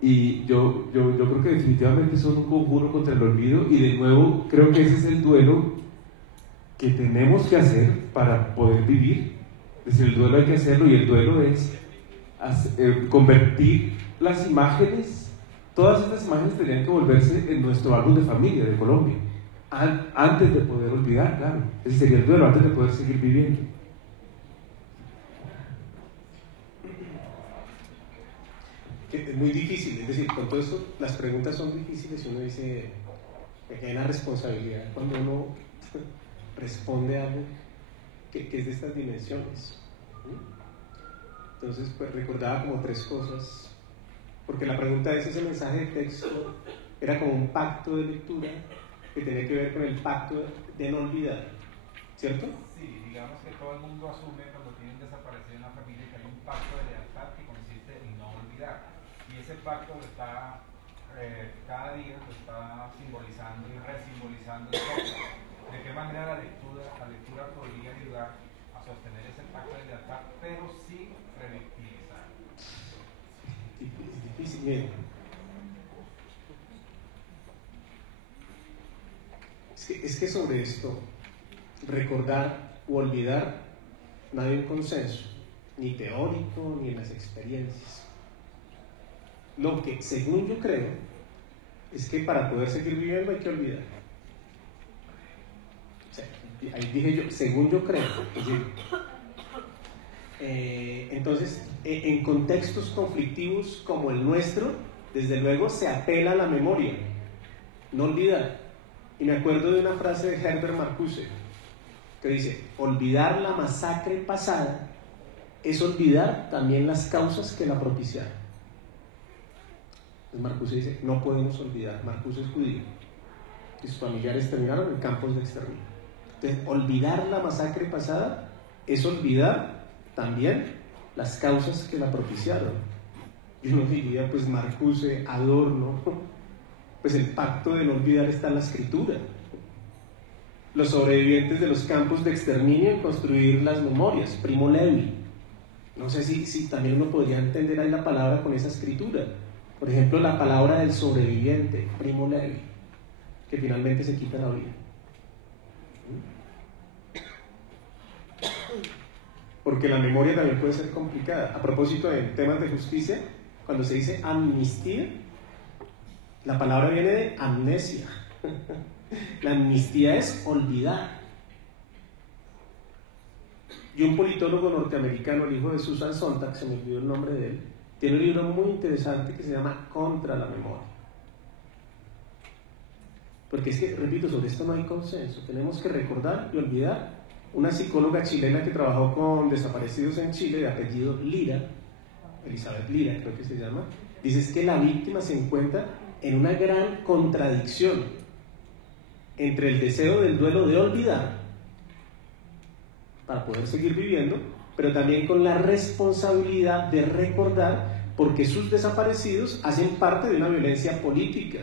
Y yo creo que definitivamente son un conjuro contra el olvido, y de nuevo creo que ese es el duelo que tenemos que hacer para poder vivir. Es decir, el duelo hay que hacerlo, y el duelo es convertir las imágenes. Todas estas imágenes tendrían que volverse en nuestro álbum de familia de Colombia, antes de poder olvidar, claro. Ese sería el duelo, antes de poder seguir viviendo. Es muy difícil, es decir, con todo esto, las preguntas son difíciles y uno dice, que hay una responsabilidad cuando uno responde a algo que es de estas dimensiones. Entonces, pues recordaba como 3 cosas, porque la pregunta es, ese mensaje de texto era como un pacto de lectura que tenía que ver con el pacto de no olvidar, ¿cierto? Sí, digamos que todo el mundo asume cuando tienen desaparecido en la familia que hay un pacto de lealtad que consiste en no olvidar, y ese pacto lo está, cada día lo está simbolizando y resimbolizando el otro. ¿De qué manera la lectura podría ayudar a a sostener ese pacto de lealtad, pero sin revictimizar? Es difícil. Es que sobre esto, recordar u olvidar, no hay un consenso, ni teórico, ni en las experiencias. Lo que, según yo creo, es que para poder seguir viviendo hay que olvidar. O sea, ahí dije yo, según yo creo. Es decir, entonces, en contextos conflictivos como el nuestro, desde luego se apela a la memoria, no olvidar. Y me acuerdo de una frase de Herbert Marcuse, que dice: olvidar la masacre pasada es olvidar también las causas que la propiciaron. Entonces Marcuse dice: no podemos olvidar. Marcuse es judío y sus familiares terminaron en campos de exterminio. Entonces, olvidar la masacre pasada es olvidar también las causas que la propiciaron. Yo no diría, pues, Marcuse, Adorno, pues el pacto de no olvidar está en la escritura. Los sobrevivientes de los campos de exterminio en construir las memorias, Primo Levi. No sé si también uno podría entender ahí la palabra con esa escritura. Por ejemplo, la palabra del sobreviviente, Primo Levi, que finalmente se quita la vida. Porque la memoria también puede ser complicada. A propósito de temas de justicia, cuando se dice amnistía, la palabra viene de amnesia. La amnistía es olvidar. Y un politólogo norteamericano, el hijo de Susan Sontag, se me olvidó el nombre de él, tiene un libro muy interesante que se llama Contra la memoria. Porque es que, repito, sobre esto no hay consenso. Tenemos que recordar y olvidar. Una psicóloga chilena que trabajó con desaparecidos en Chile, de apellido Lira, Elizabeth Lira creo que se llama, dice que la víctima se encuentra en una gran contradicción entre el deseo del duelo de olvidar para poder seguir viviendo, pero también con la responsabilidad de recordar, porque sus desaparecidos hacen parte de una violencia política.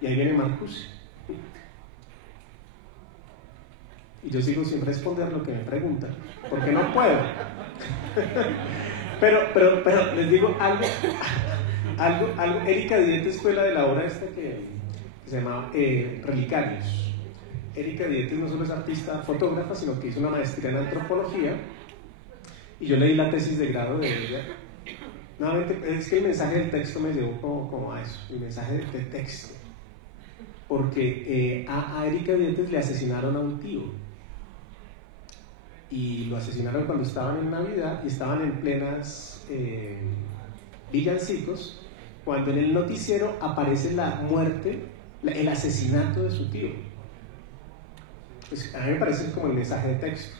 Y ahí viene Marcuse. Y yo sigo sin responder lo que me preguntan, porque no puedo. pero les digo algo. Erika Dietes fue la de la obra esta que se llamaba Relicarios. Erika Dietes no solo es artista, fotógrafa, sino que hizo una maestría en antropología, y yo leí la tesis de grado de ella. Nuevamente, es que el mensaje del texto me llevó como a eso, el mensaje del texto, porque a Erika Dietes le asesinaron a un tío, y lo asesinaron cuando estaban en Navidad y estaban en plenas villancicos, cuando en el noticiero aparece la muerte, el asesinato de su tío. Pues a mí me parece como el mensaje de texto.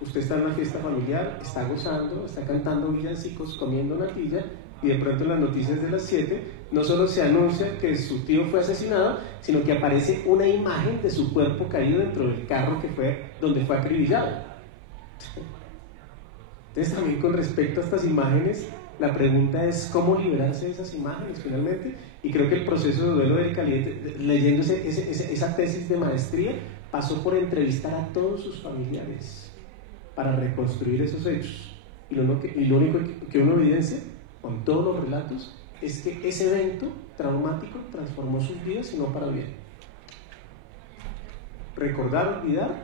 Usted está en una fiesta familiar, está gozando, está cantando villancicos, comiendo natilla, y de pronto en las noticias de las 7 no solo se anuncia que su tío fue asesinado, sino que aparece una imagen de su cuerpo caído dentro del carro donde fue acribillado. Entonces, también con respecto a estas imágenes, la pregunta es cómo liberarse de esas imágenes finalmente. Y creo que el proceso de duelo de Erika Dietes, leyendo esa tesis de maestría, pasó por entrevistar a todos sus familiares para reconstruir esos hechos. Y lo único que uno evidencia con todos los relatos es que ese evento traumático transformó sus vidas y no para bien. Recordar, olvidar.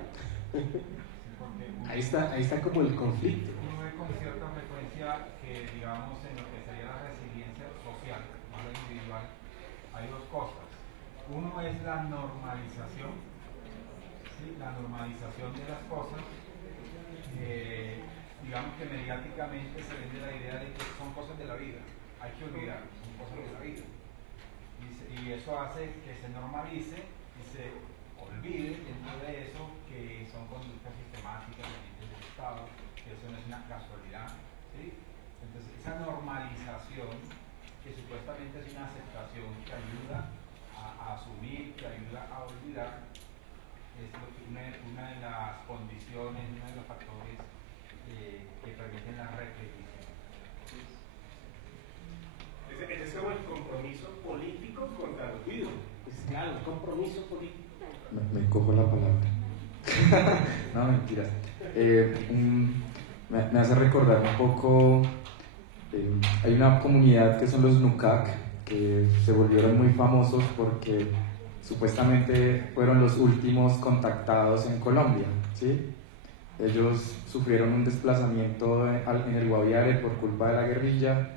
Ahí está como el conflicto. Uno ve con cierta frecuencia que, digamos, en lo que sería la resiliencia social, más la individual, hay dos cosas. Uno es la normalización, ¿sí? La normalización de las cosas. Digamos que mediáticamente se vende la idea de que son cosas de la vida, hay que olvidar, son cosas de la vida. Y eso hace que se normalice y se olvide dentro de eso que son conductas sistemáticas del Estado, que eso no es una casualidad, ¿sí? Entonces esa normalización, que supuestamente es una aceptación que ayuda a asumir, que ayuda a olvidar, es una de las condiciones, uno de los factores que permiten la repetición. Ese es como el compromiso político contra el olvido. Es claro, el compromiso político. Me cojo la palabra. No, mentiras. me hace recordar un poco, hay una comunidad que son los Nukak, que se volvieron muy famosos porque supuestamente fueron los últimos contactados en Colombia, ¿sí? Ellos sufrieron un desplazamiento en el Guaviare por culpa de la guerrilla,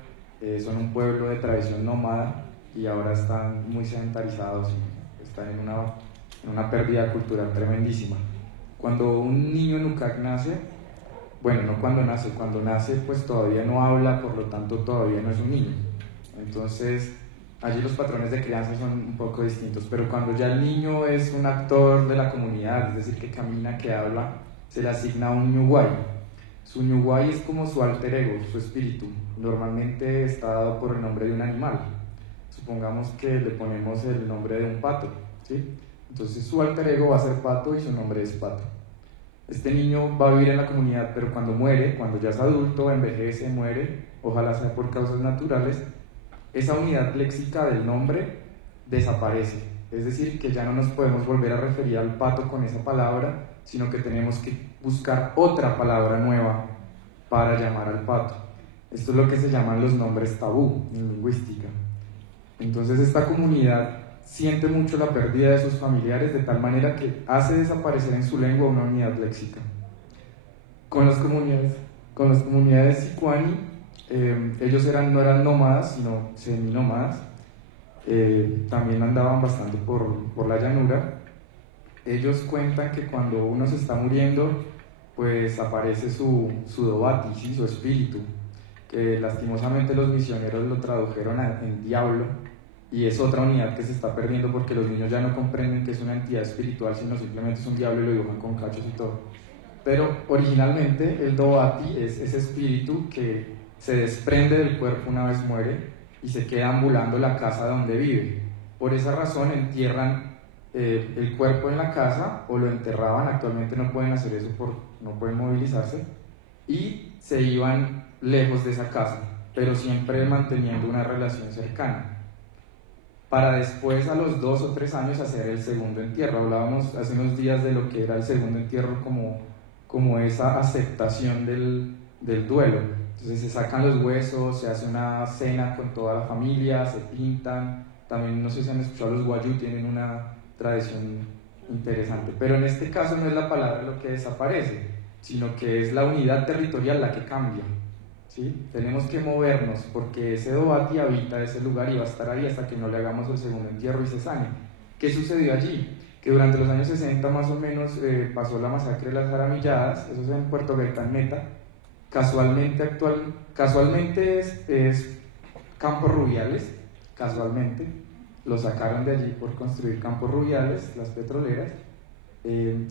son un pueblo de tradición nómada y ahora están muy sedentarizados y están en una pérdida cultural tremendísima. Cuando un niño Nukak nace, bueno, no cuando nace pues todavía no habla, por lo tanto todavía no es un niño. Entonces, allí los patrones de crianza son un poco distintos, pero cuando ya el niño es un actor de la comunidad, es decir, que camina, que habla, se le asigna un ñuguay. Su ñuguay es como su alter ego, su espíritu. Normalmente está dado por el nombre de un animal. Supongamos que le ponemos el nombre de un pato, ¿sí? Entonces su alter ego va a ser pato y su nombre es pato. Este niño va a vivir en la comunidad, pero cuando muere, cuando ya es adulto, envejece, muere, ojalá sea por causas naturales, esa unidad léxica del nombre desaparece. Es decir, que ya no nos podemos volver a referir al pato con esa palabra, sino que tenemos que buscar otra palabra nueva para llamar al pato. Esto es lo que se llaman los nombres tabú en lingüística. Entonces esta comunidad siente mucho la pérdida de sus familiares de tal manera que hace desaparecer en su lengua una unidad léxica. Con las comunidades sicuani, ellos no eran nómadas, sino seminómadas, también andaban bastante por la llanura. Ellos cuentan que cuando uno se está muriendo, pues aparece su dobati, ¿sí? Su espíritu, que lastimosamente los misioneros lo tradujeron en diablo, y es otra unidad que se está perdiendo porque los niños ya no comprenden que es una entidad espiritual, sino simplemente es un diablo y lo dibujan con cachos y todo. Pero originalmente el dobati es ese espíritu que se desprende del cuerpo una vez muere y se queda ambulando la casa donde vive. Por esa razón entierran el cuerpo en la casa o lo enterraban. Actualmente no pueden hacer eso, no pueden movilizarse, y se iban lejos de esa casa, pero siempre manteniendo una relación cercana, para después a los 2 o 3 años hacer el segundo entierro. Hablábamos hace unos días de lo que era el segundo entierro como esa aceptación del duelo. Entonces se sacan los huesos, se hace una cena con toda la familia, se pintan. También, no sé si han escuchado, los guayú tienen una tradición interesante, pero en este caso no es la palabra lo que desaparece, sino que es la unidad territorial la que cambia, ¿sí? Tenemos que movernos porque ese dobati habita ese lugar y va a estar ahí hasta que no le hagamos el segundo entierro y se sane. ¿Qué sucedió allí? Que durante los años 60 más o menos pasó la masacre de las Jaramilladas, eso es en Puerto Gaitán Meta. Casualmente es Campos Rubiales, casualmente lo sacaron de allí por construir Campos Rubiales, las petroleras.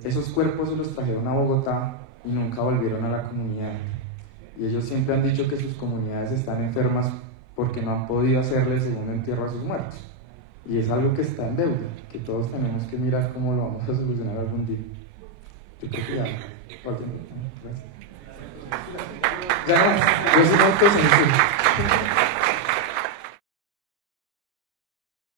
Esos cuerpos se los trajeron a Bogotá y nunca volvieron a la comunidad, y ellos siempre han dicho que sus comunidades están enfermas porque no han podido hacerle el segundo entierro a sus muertos, y es algo que está en deuda, que todos tenemos que mirar cómo lo vamos a solucionar algún día. Yo creo que ya, gracias. Ya no, yo soy autocensura.